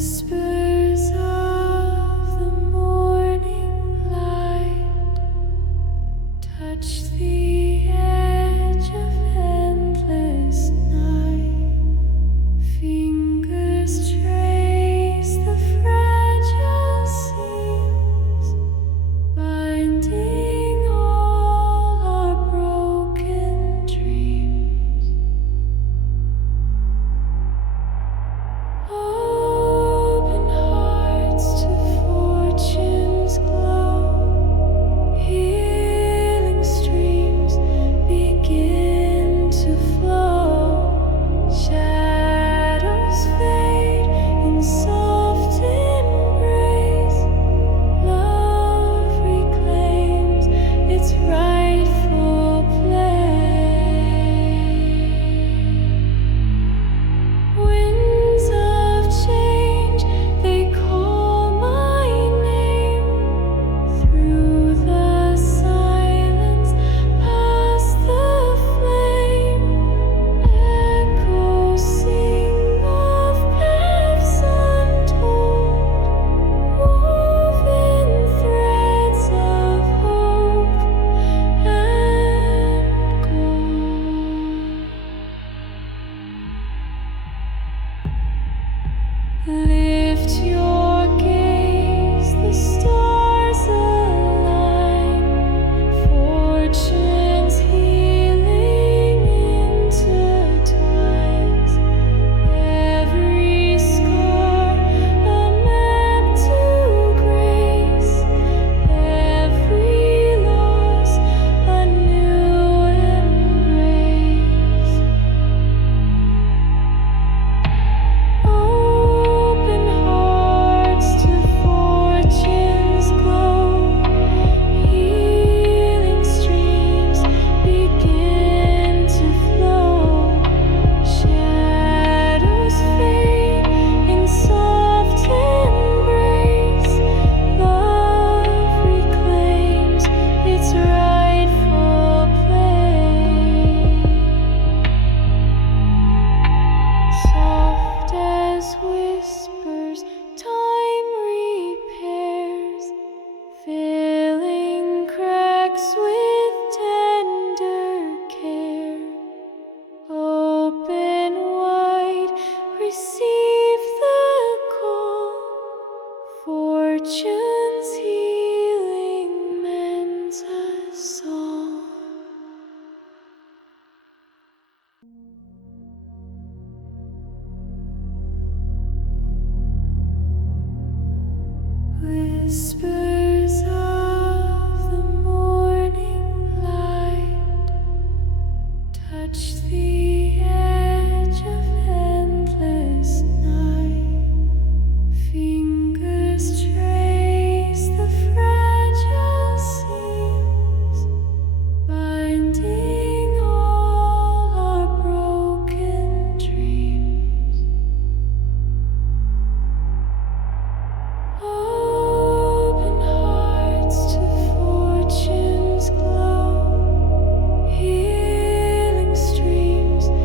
Whispers of the morning light touch the edge of endless night. Fingers trace the fragile seams, binding all our broken dreams. Open hearts to fortune's glow. Healing streams begin to flow. Shadows fade in soft embrace. Love reclaims its rightful place. Winds of change, they call my name through the silence, past the flame. Echoes sing of paths untold, woven threads of hope and gold. Lift your gaze, the stars align. Fortune's healing intertwines. Every scar a map to grace. Every loss a new embrace. Open hearts to fortune's glow. Healing streams begin to flow. Shadows fade in soft embrace. Love reclaims its rightful place. Soft as whispers, time repairs, filling cracks with tender care. Open wide, receive the call. Fortune's healing mends us all. Whispers of the morning light touch the edge of endless night. Fingers trace the fragile seams, binding all our broken dreams. Open hearts to fortune's glow. Healing streams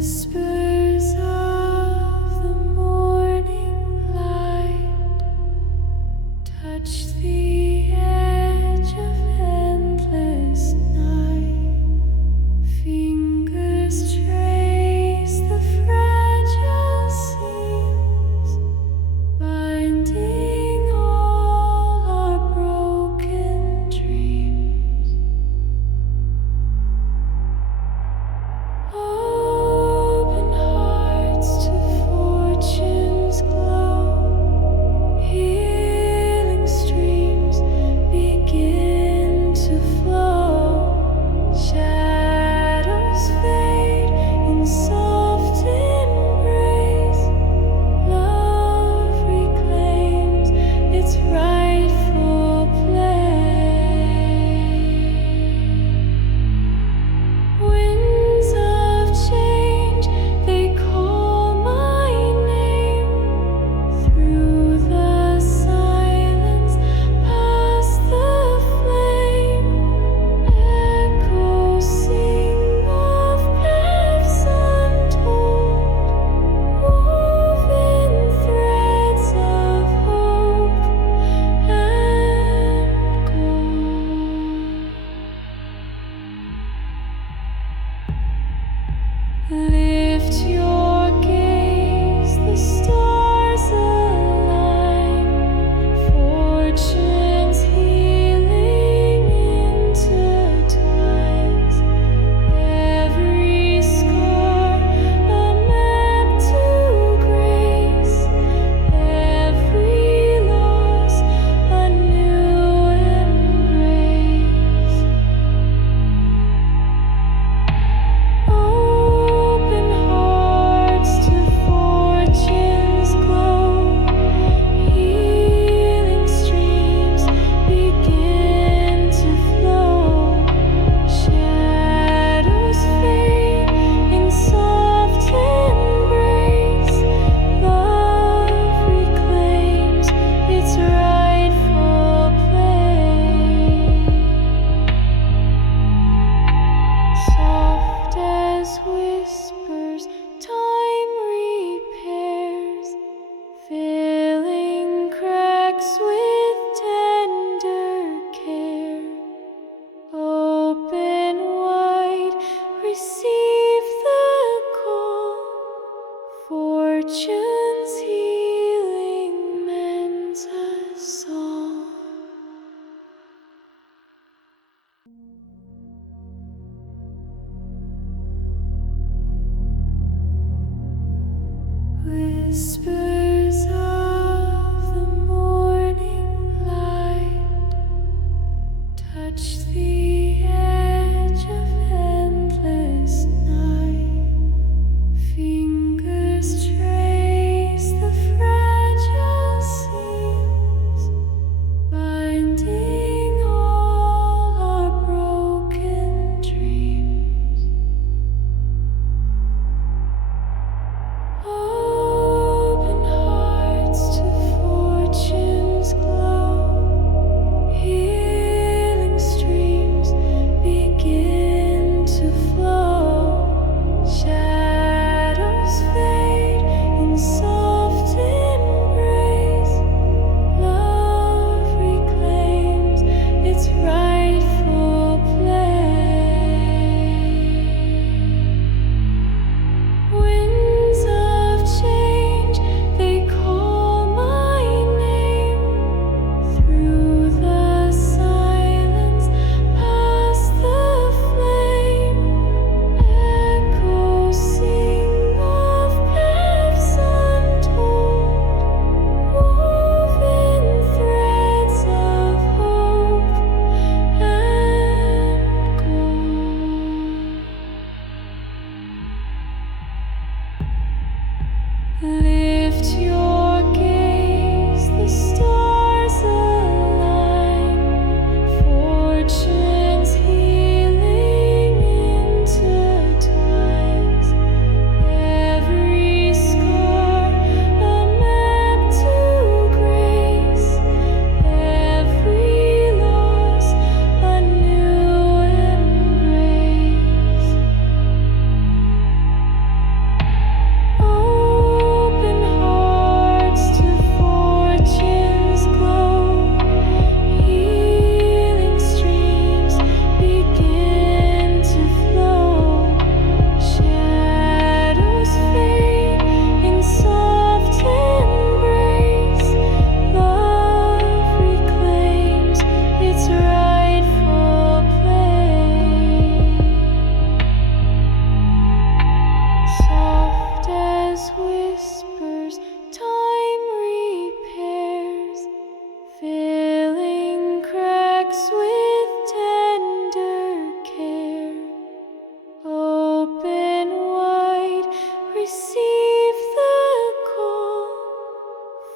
whispers of the morning light touch the edge of endless night. Fingers trace the fragile seams, binding all our broken dreams. Open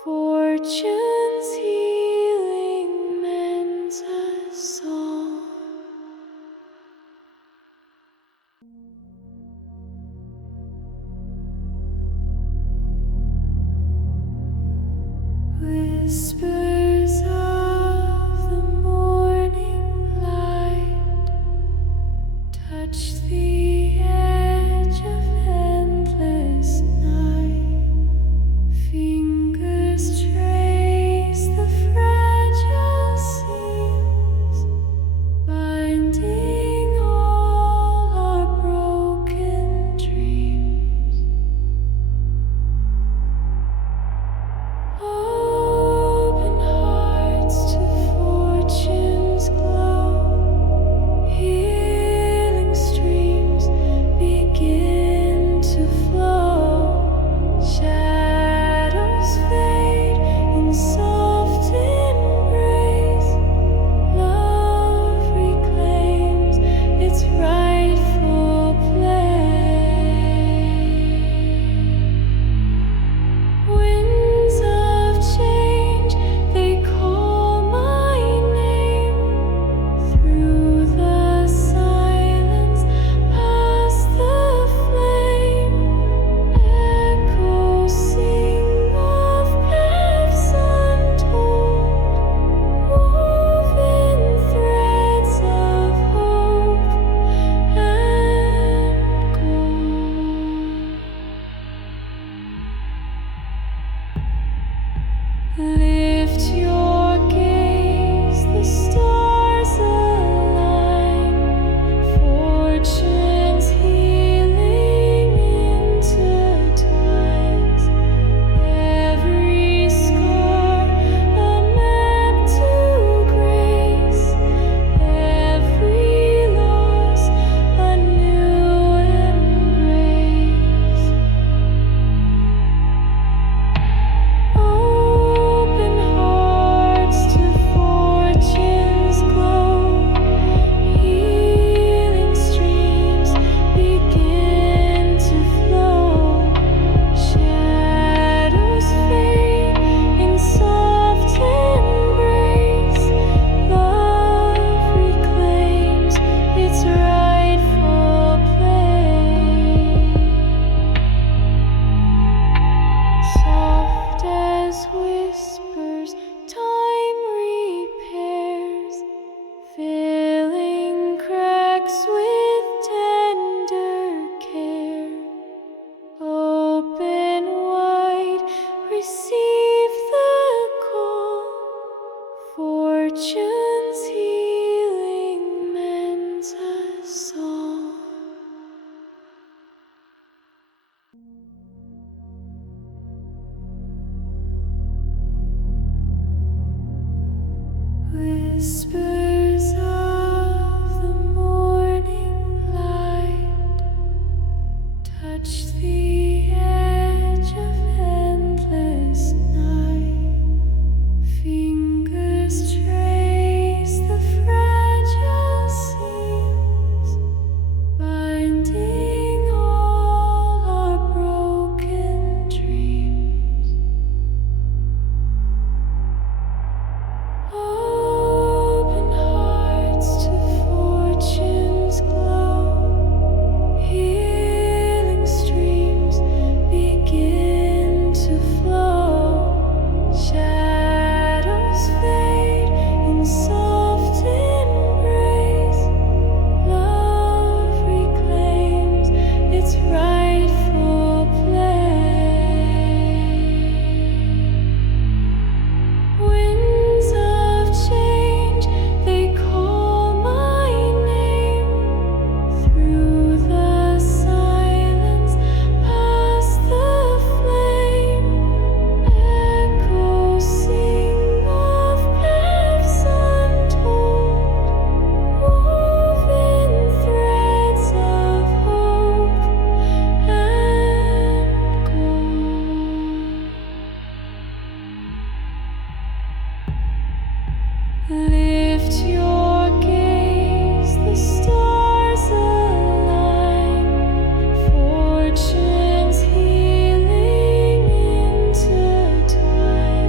Fortune's healing mends us all. Whispers of the morning light touch the edge of endless night. Fingers trace the fragile seams, binding all our broken dreams. Open hearts to fortune's glow. Healing streams begin to flow. Shadows fade in soft embrace. Love reclaims its rightful place. Winds of change, they call my name. Through the silence, past the flame. Echoes sing of paths untold, woven threads of hope and gold. Lift your gaze, the stars align. Fortune's healing intertwines. Every scar a map to grace. Every loss a new embrace. Open hearts to fortune's glow. Healing streams begin to flow. Shadows fade in soft embrace. Love reclaims its rightful place. Soft as whispers, time repairs, filling cracks with tender care. Open wide, receive the call. Fortune's healing mends us all. Whispers of the morning light touch the edge of endless night. Fingers trace the fragile seams, binding all our broken dreams. Open hearts to fortune's glow. Healing streams begin to flow. Shadows fade in soft embrace. Love reclaims its rightful place. Winds of change, they call my name. Through the silence, past the flame. Echoes sing of paths untold, woven threads of hope and gold. Lift your gaze, the stars align. Fortune's healing intertwines.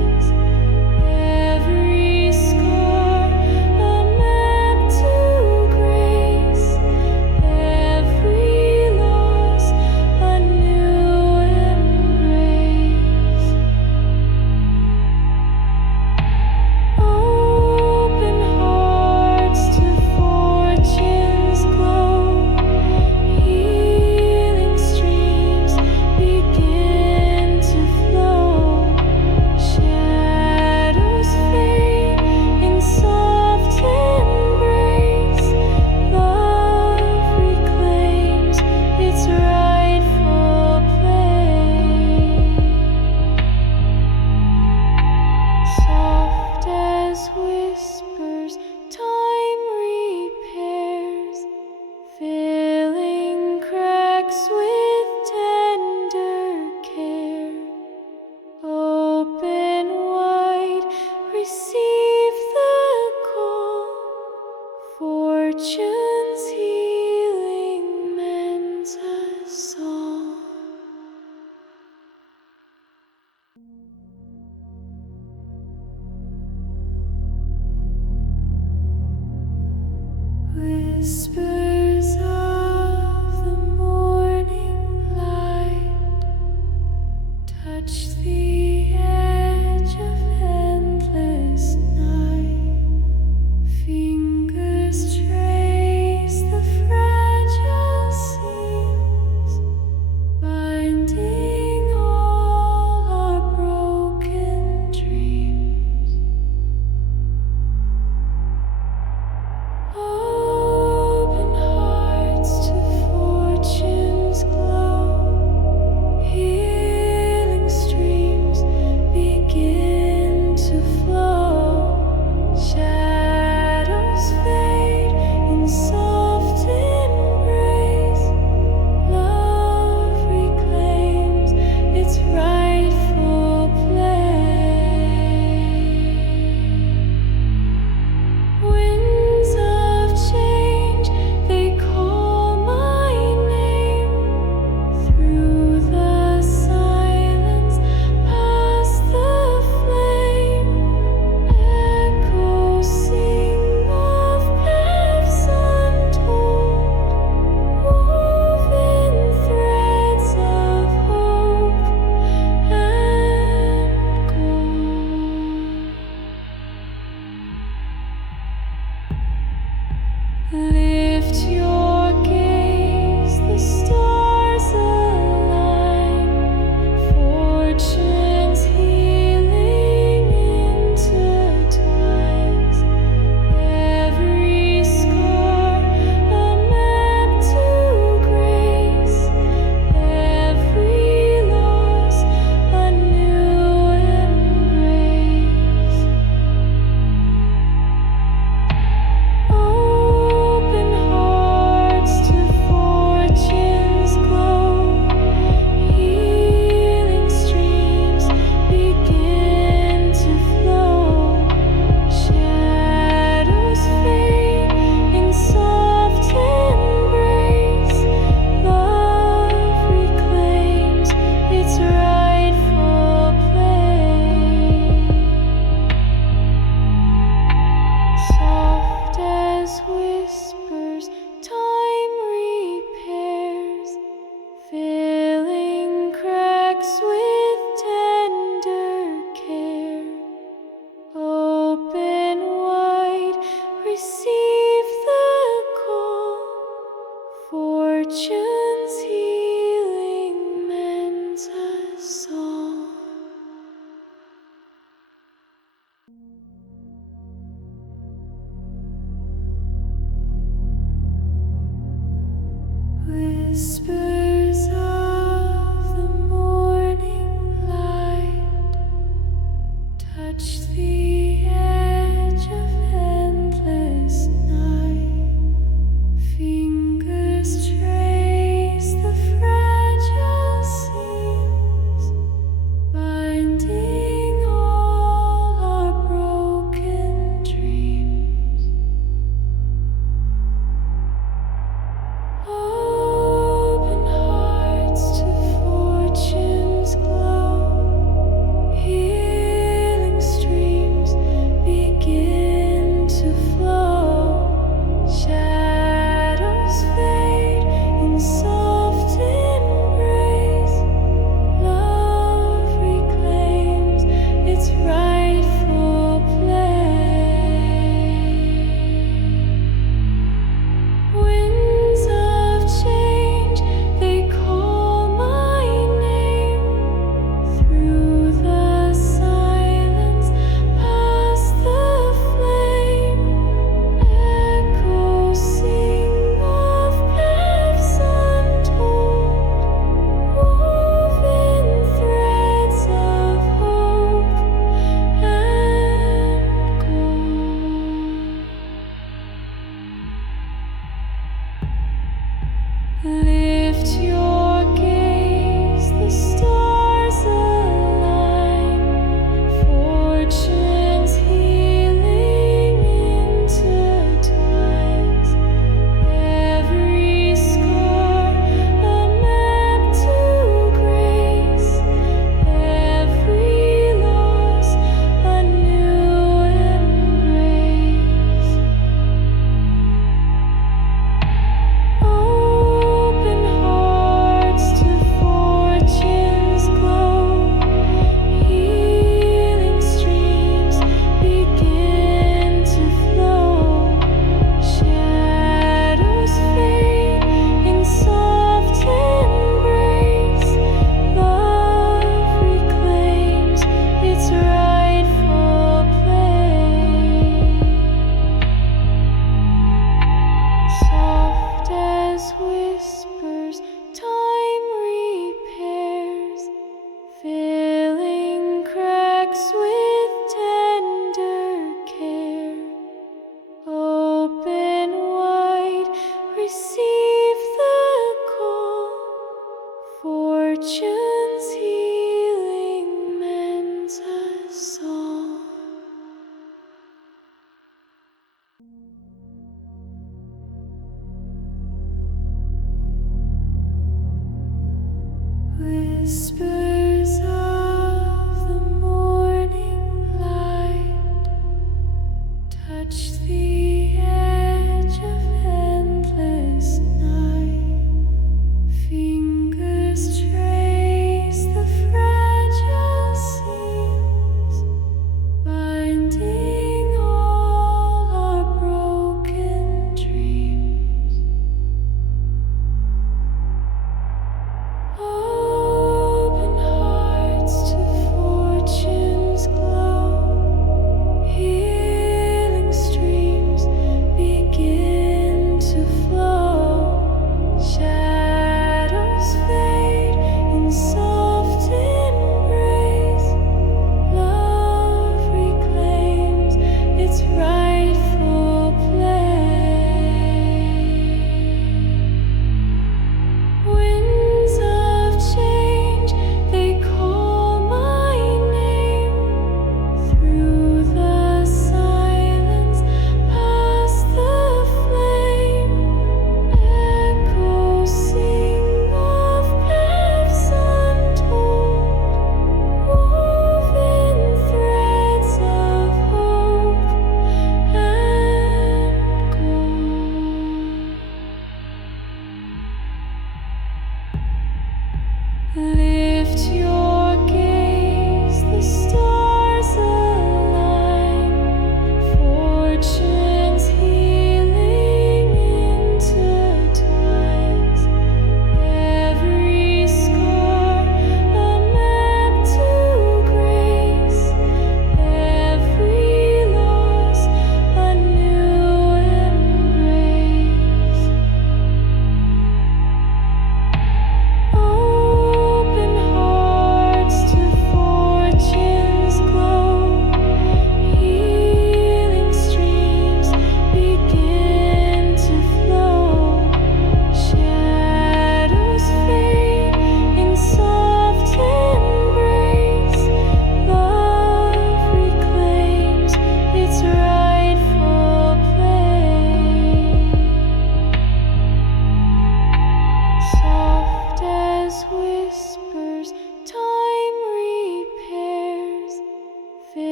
Whispers of the morning light touch the edge of endless night. Fingers trace the fragile seams, binding all our broken dreams. Open hearts to fortune's glow. Healing streams begin to flow. Shadows fade in soft embrace. Love reclaims its rightful place. Winds of change, they call my name. Through the silence, past the flame. Echoes sing of paths untold, woven threads of hope and gold. Lift your gaze, the stars align. Fortune's healing intertwines. Every scar a map to grace. Every loss a new embrace. Open hearts to fortune's glow. Healing streams begin to flow. Shadows fade in soft embrace. Love reclaims its rightful place. Soft as whispers, time repairs, filling cracks with tender care. Open wide, receive the call. Fortune's healing mends us all. Whispers of the morning light touch the edge of endless night. Fingers trace the fragile seams, binding all our broken dreams. Open hearts to fortune's glow. Healing streams whispers of the morning light touch the edge of endless night. Fingers trace the fragile seams, binding all our broken dreams. Open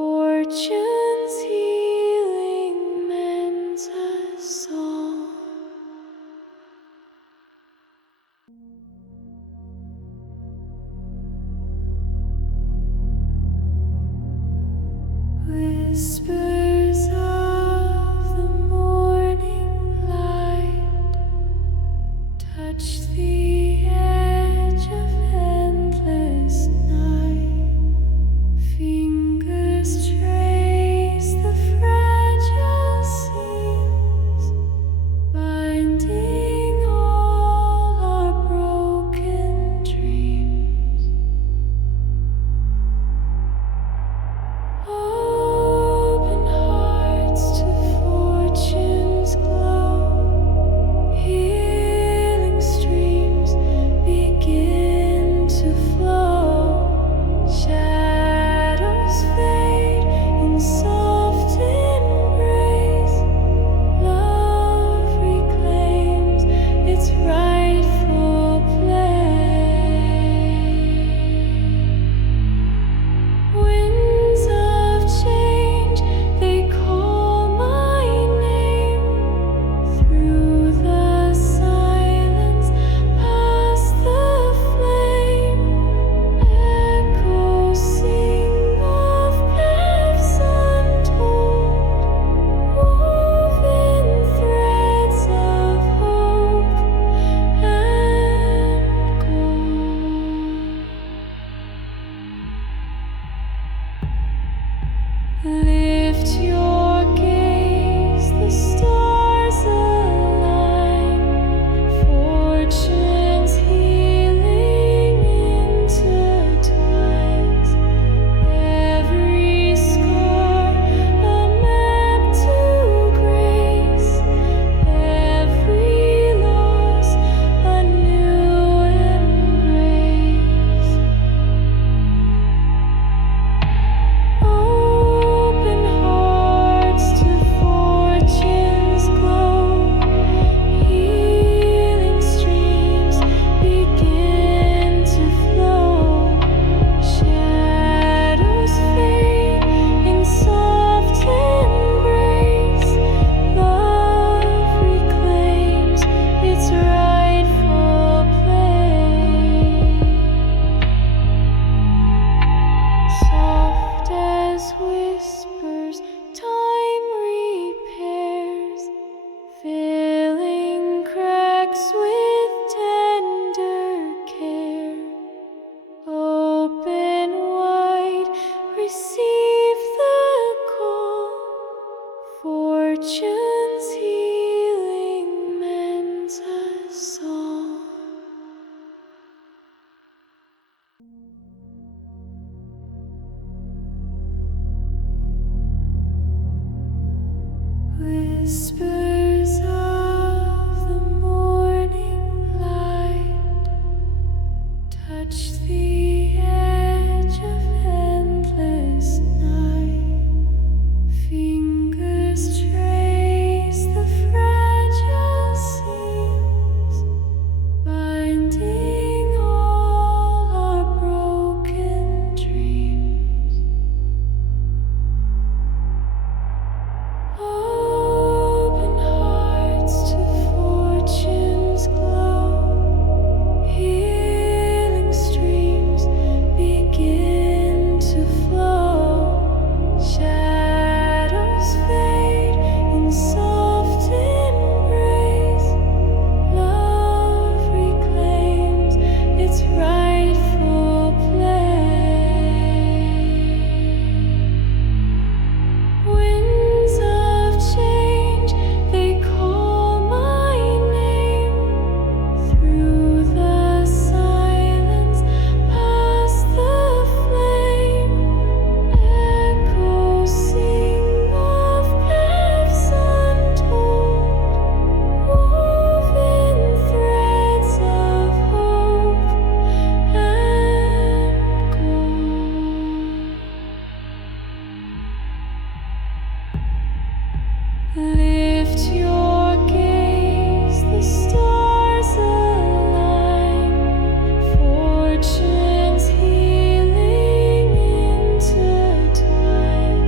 Fortune's healing mends us all. Whispers of the morning light touch the edge of endless night. Fingers trace the fragile seams, binding all our broken dreams. Open hearts to fortune's glow. Healing streams begin to flow. Shadows fade in soft embrace. Love reclaims its rightful place. Winds of change, they call my name. Through the silence, past the flame. Echoes sing of paths untold, woven threads of hope and gold. Lift your gaze, the stars align. Fortune's healing intertwines. Every scar a map to grace. Every loss a new embrace. Open hearts to fortune's glow. Healing streams begin to flow. Shadows fade in soft embrace. Love reclaims its rightful place. Soft as whispers, time repairs, filling cracks with tender care. Open wide, receive the call. Fortune's healing mends us all. Whispers of the morning light touch the edge of endless night. Fingers trace the fragile seams, binding all our broken dreams. Open hearts to fortune's glow. Healing streams begin to flow. Shadows fade in soft embrace. Love reclaims its rightful place. Winds of change, they call my name. Through the silence, past the flame. Echoes sing of paths untold, woven threads of hope and gold. Lift your gaze, the stars align. Fortune's healing intertwines.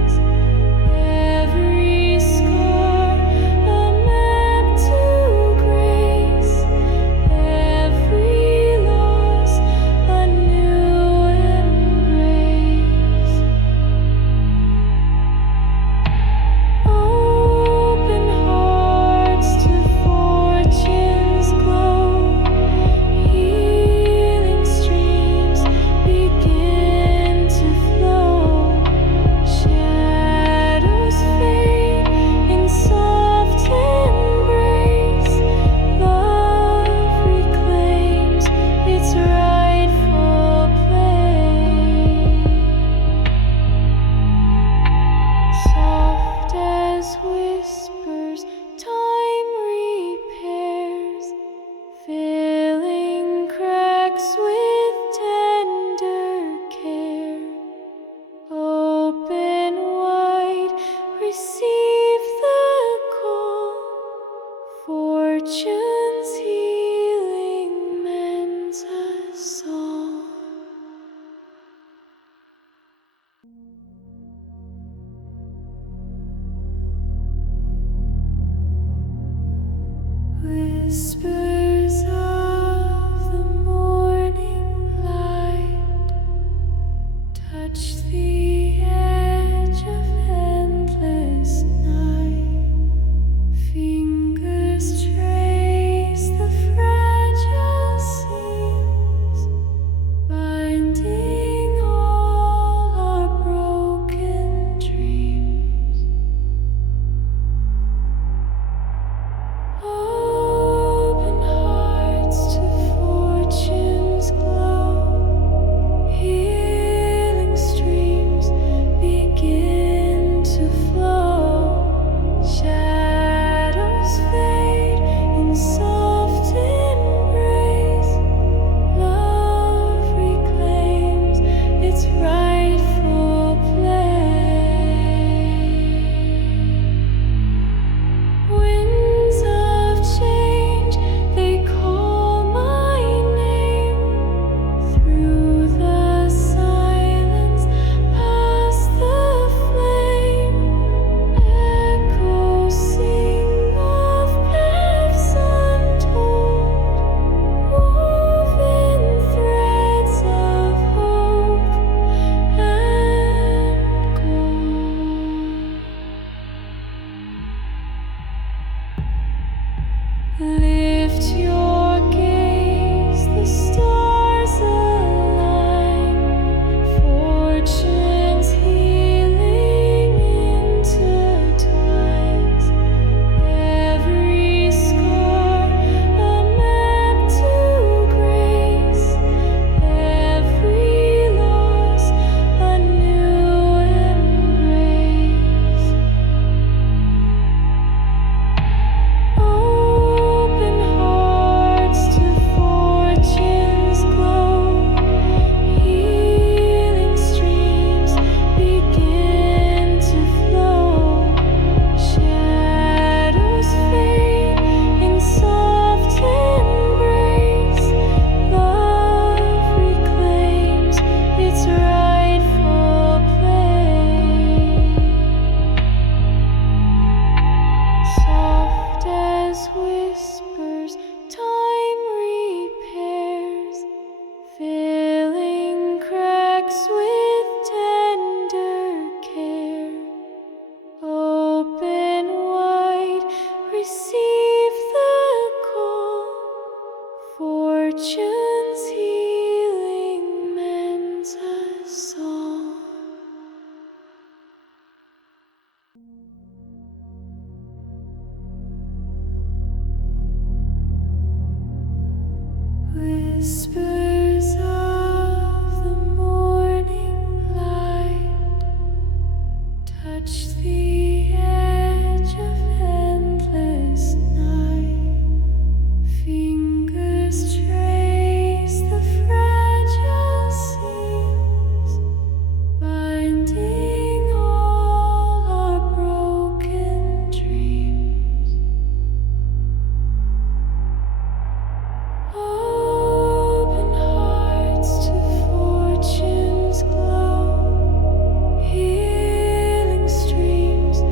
Whispers of the morning light touch the edge of endless night. Fingers trace the fragile seams, binding all our broken dreams. Open hearts to fortune's glow. Healing streams begin to flow. Shadows fade in soft embrace. Love reclaims its rightful place. Winds of change, they call my name through the silence, past the flame. Echoes sing of paths untold, woven threads of hope and gold. Lift your gaze, the stars align. Fortune's healing intertwines. Every scar a map to grace. Every loss a new embrace. Open hearts to fortune's glow. Healing streams begin to flow. Shadows fade in soft embrace. Love reclaims its rightful place. Soft as whispers, time repairs, filling cracks with tender care. Open wide, receive the call. Fortune's healing mends us all. Whispers of the morning light touch the edge of endless night. Fingers trace the fragile seams, binding all our broken dreams. Open hearts to fortune's glow. Healing streams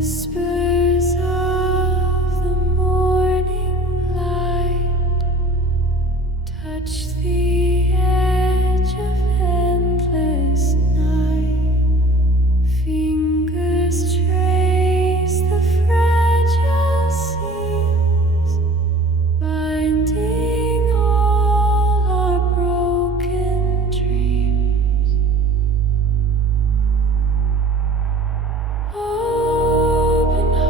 whispers of the morning light touch the edge of endless night. Fingers trace the fragile seams, binding all our broken dreams. Open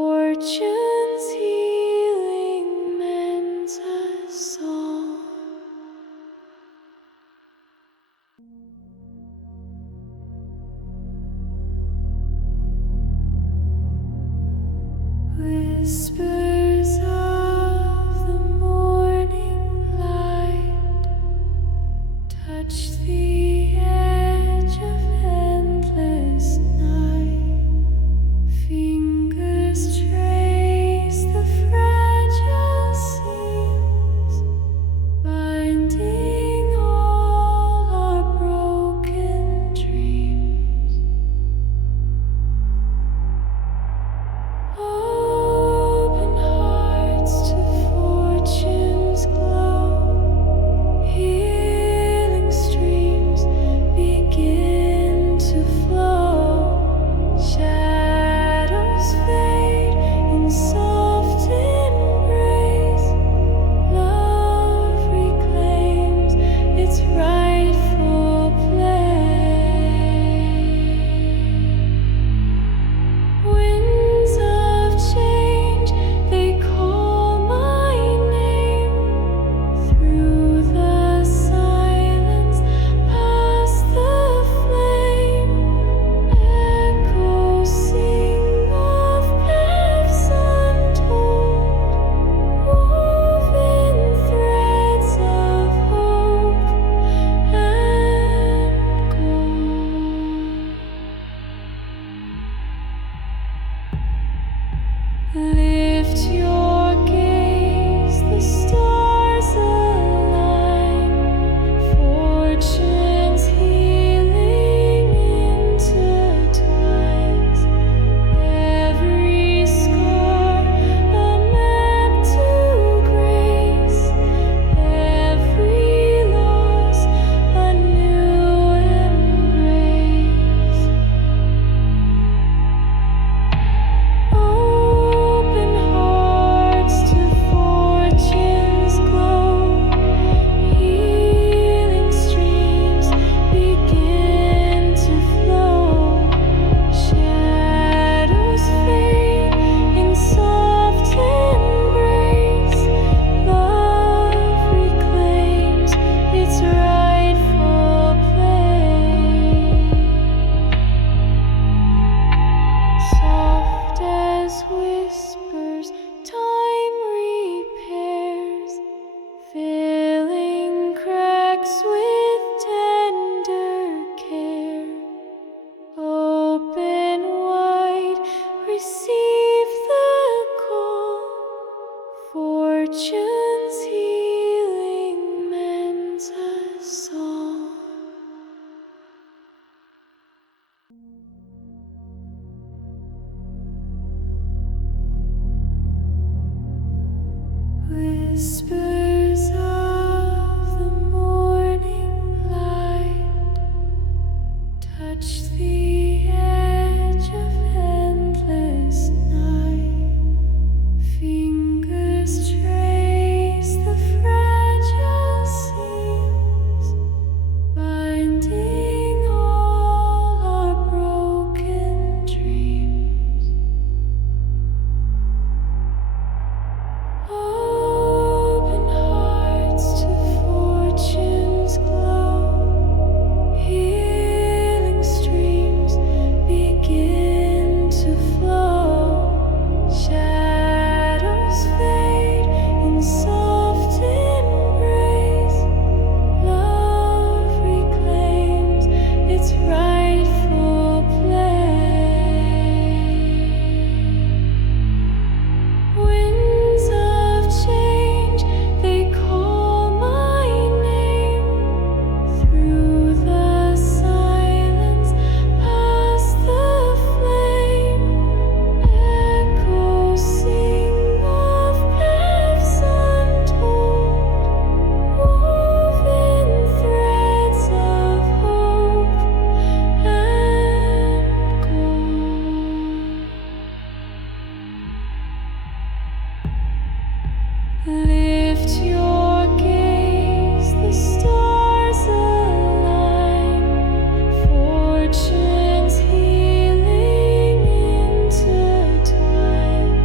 Fortune's healing mends us all. Whispers of the morning light touch the edge of endless night. Fingers trace the fragile seams, binding all our broken dreams. Open hearts to fortune's glow. Healing streams begin to flow. Shadows fade in soft embrace. Love reclaims its rightful place. Winds of change, they call my name. Through the silence, past the flame. Echoes sing of paths untold, woven threads of hope and gold. Lift your gaze, the stars align. Fortune's healing intertwines. Every scar a map to grace. Every loss a new embrace. Open hearts to fortune's glow. Healing streams begin to flow. Shadows fade in soft embrace. Love reclaims its rightful place. Soft as whispers, time repairs, filling cracks with tender care. Open wide, receive the call. Fortune's healing mends us all. Whispers of the morning light touch the edge of endless night. Fingers trace the fragile seams, binding all our broken dreams. Open hearts to fortune's glow. Healing streams begin to flow. Shadows fade in soft embrace. Love reclaims its rightful place. Winds of change, they call my name. Through the silence, past the flame. Echoes sing of paths untold, woven threads of hope and gold. Lift your gaze, the stars align. Fortune's healing intertwines.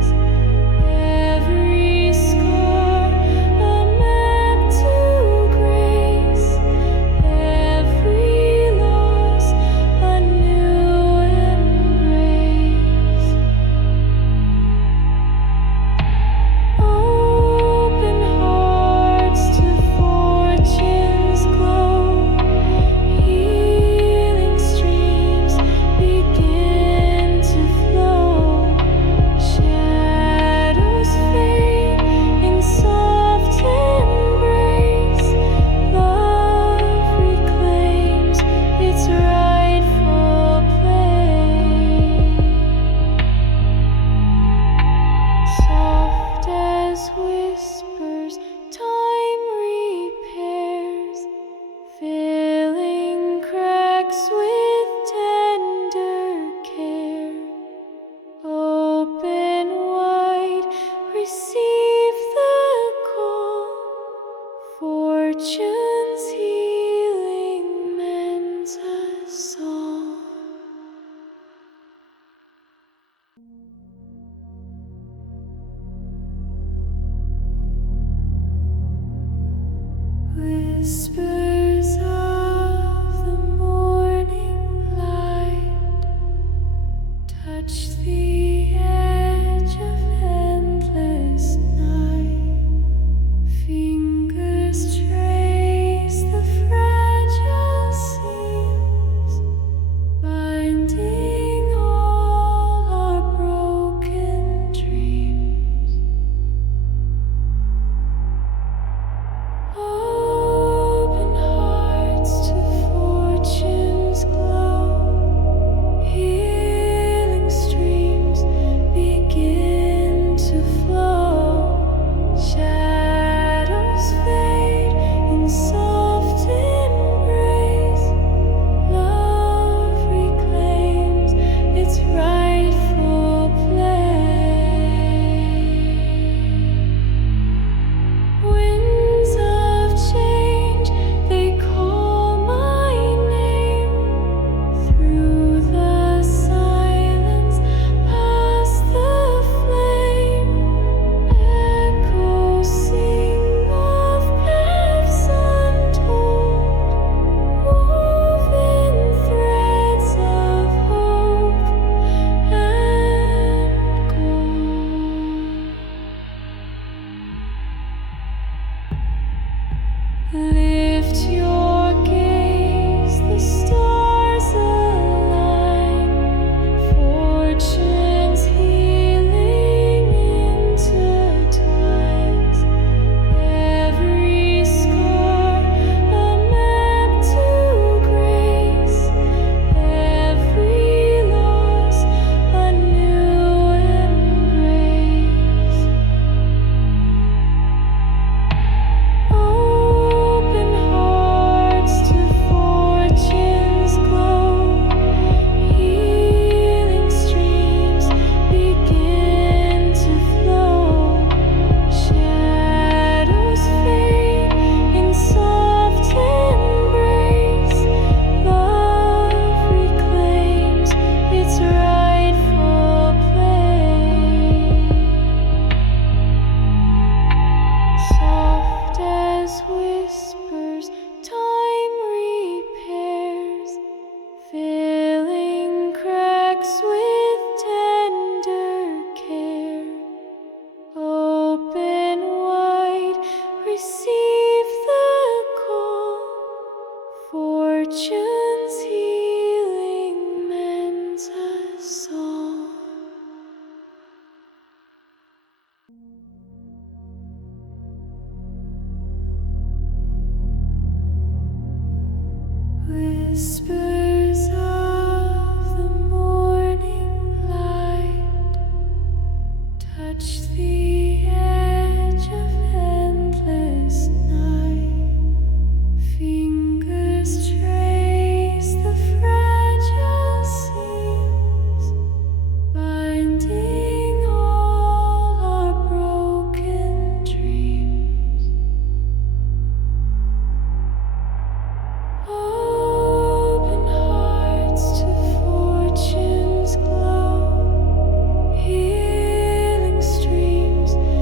Whispers of the morning light touch the edge of endless night. Fingers trace the fragile seams, binding all our broken dreams. Open hearts to fortune's glow. Healing streams begin to flow. Shadows fade in soft embrace. Love reclaims its rightful place. Winds of change, they call my name. Through the silence, past the flame. Echoes sing of paths untold, woven threads of hope and gold. Lift your gaze, the stars align. Fortune's healing intertwines. Every scar a map to grace. Every loss a new embrace. Open hearts to fortune's glow. Healing streams begin to flow. Shadows fade in soft embrace. Love reclaims its rightful place. Soft as whispers, time repairs, filling cracks with tender care. Open wide, receive the call. Fortune's healing mends us all. Whispers of the morning light touch the edge of endless night. Fingers trace the fragile seams, binding all our broken dreams. Open hearts to fortune's glow. Healing streams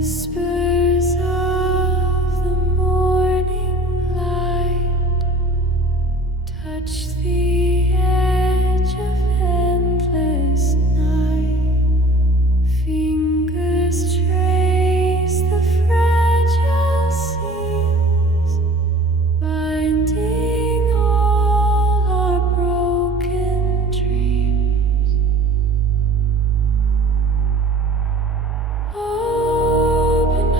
whispers of the morning light touch the edge of endless night. Fingers trace the fragile seams, binding all our broken dreams. Open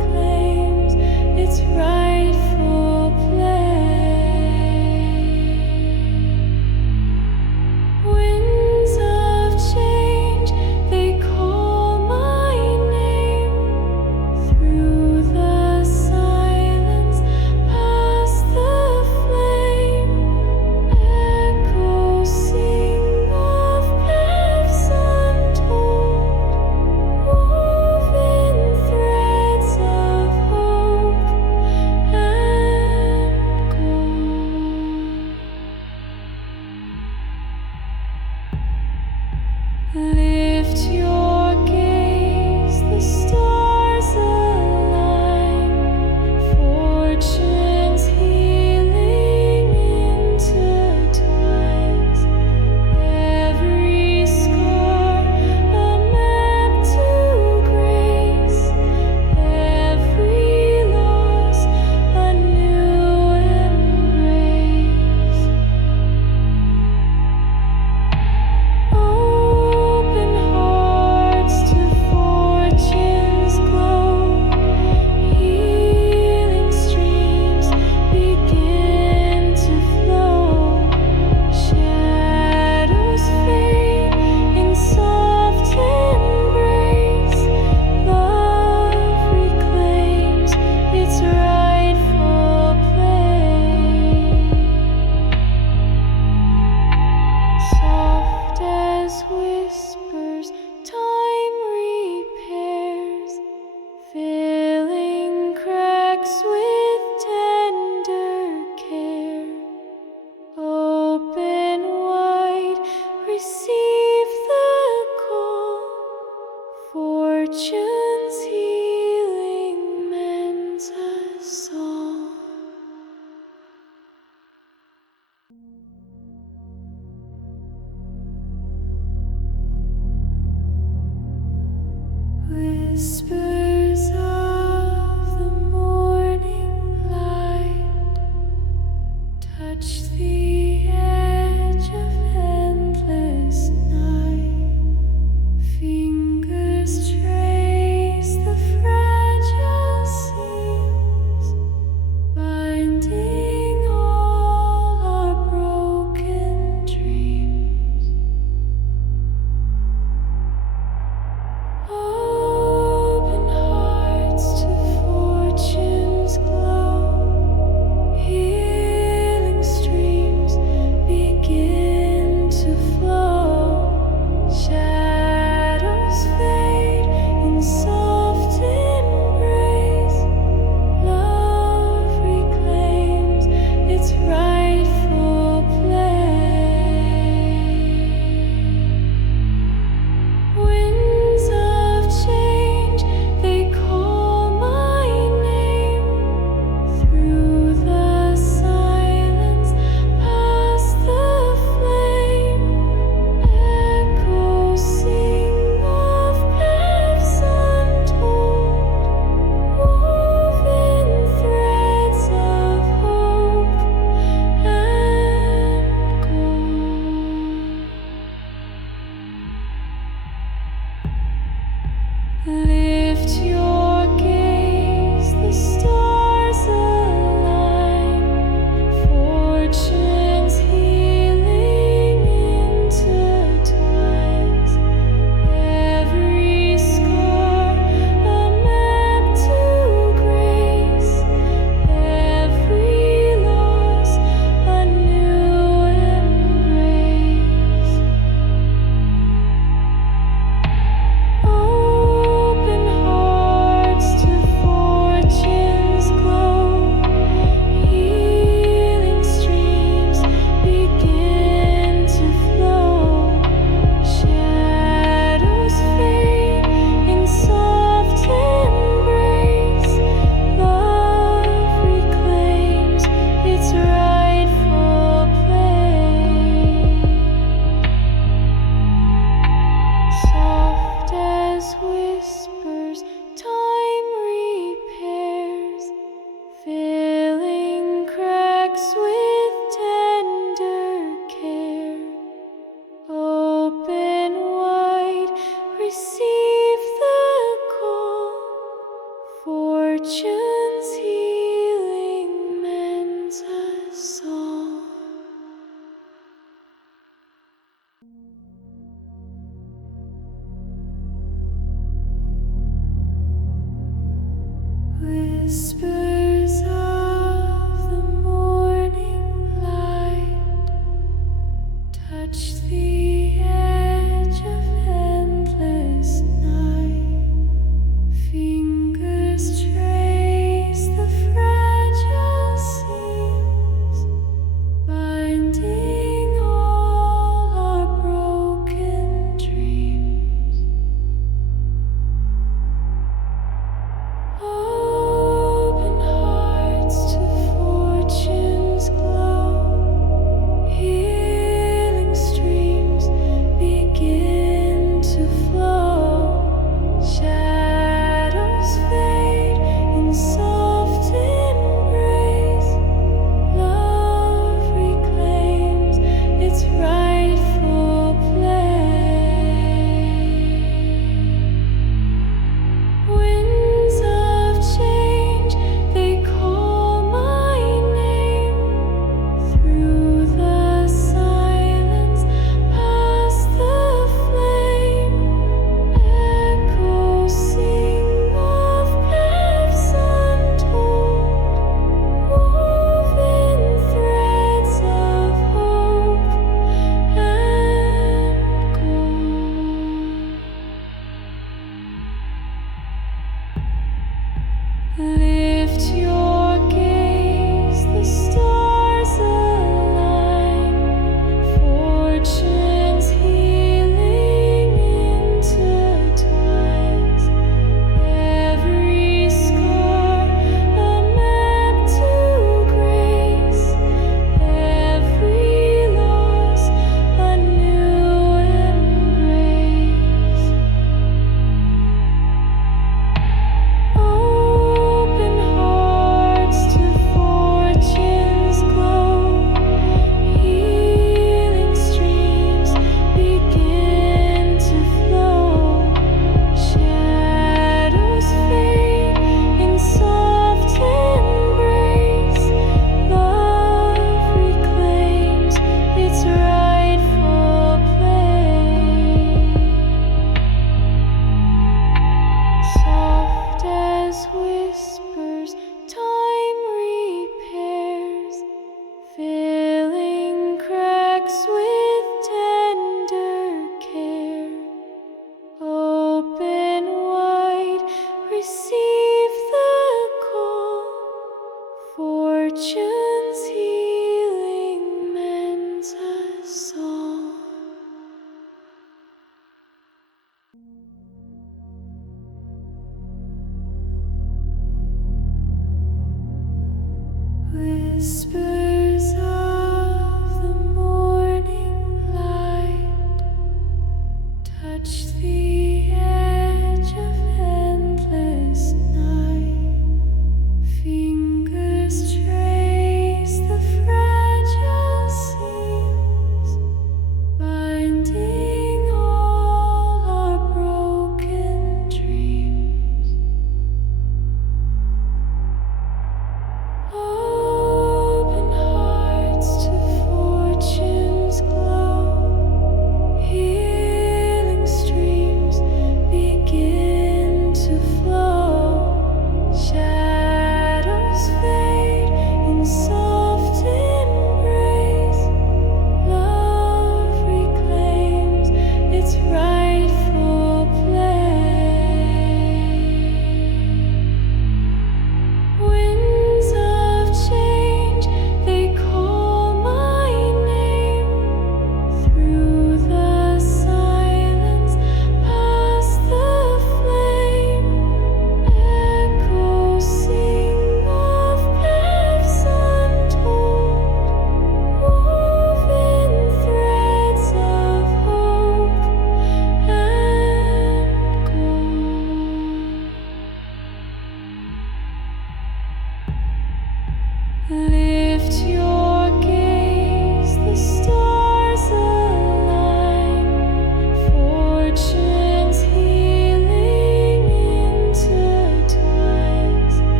Fortune's healing mends us all. Whispers of the morning light touch the edge of endless night. Fingers trace the fragile seams, binding all our broken dreams. Open hearts to fortune's glow. Healing streams begin to flow. Shadows fade in soft embrace. Love reclaims its rightful place. Winds of change, they call my name. Through the silence, past the flame. Echoes sing of paths untold, woven threads of hope and gold. Lift your gaze, the stars align. Fortune's healing intertwines. Every scar a map to grace. Every loss a new embrace. Open hearts to fortune's glow. Healing streams begin to flow. Shadows fade in soft embrace. Love reclaims its rightful place. Soft as whispers, time repairs, filling cracks with tender care. Open wide, receive the call. Fortune's healing mends us all. Whispers of the morning light touch the edge of endless night. Fingers trace the fragile seams, binding all our broken dreams. Open hearts to fortune's glow. Healing streams begin to flow. Shadows fade in soft embrace. Love reclaims its rightful place. Winds of change, they call my name. Through the silence, past the flame. Echoes sing of paths untold, woven threads of hope and gold. Lift your gaze, the stars align. Fortune's healing intertwines.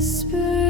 whisper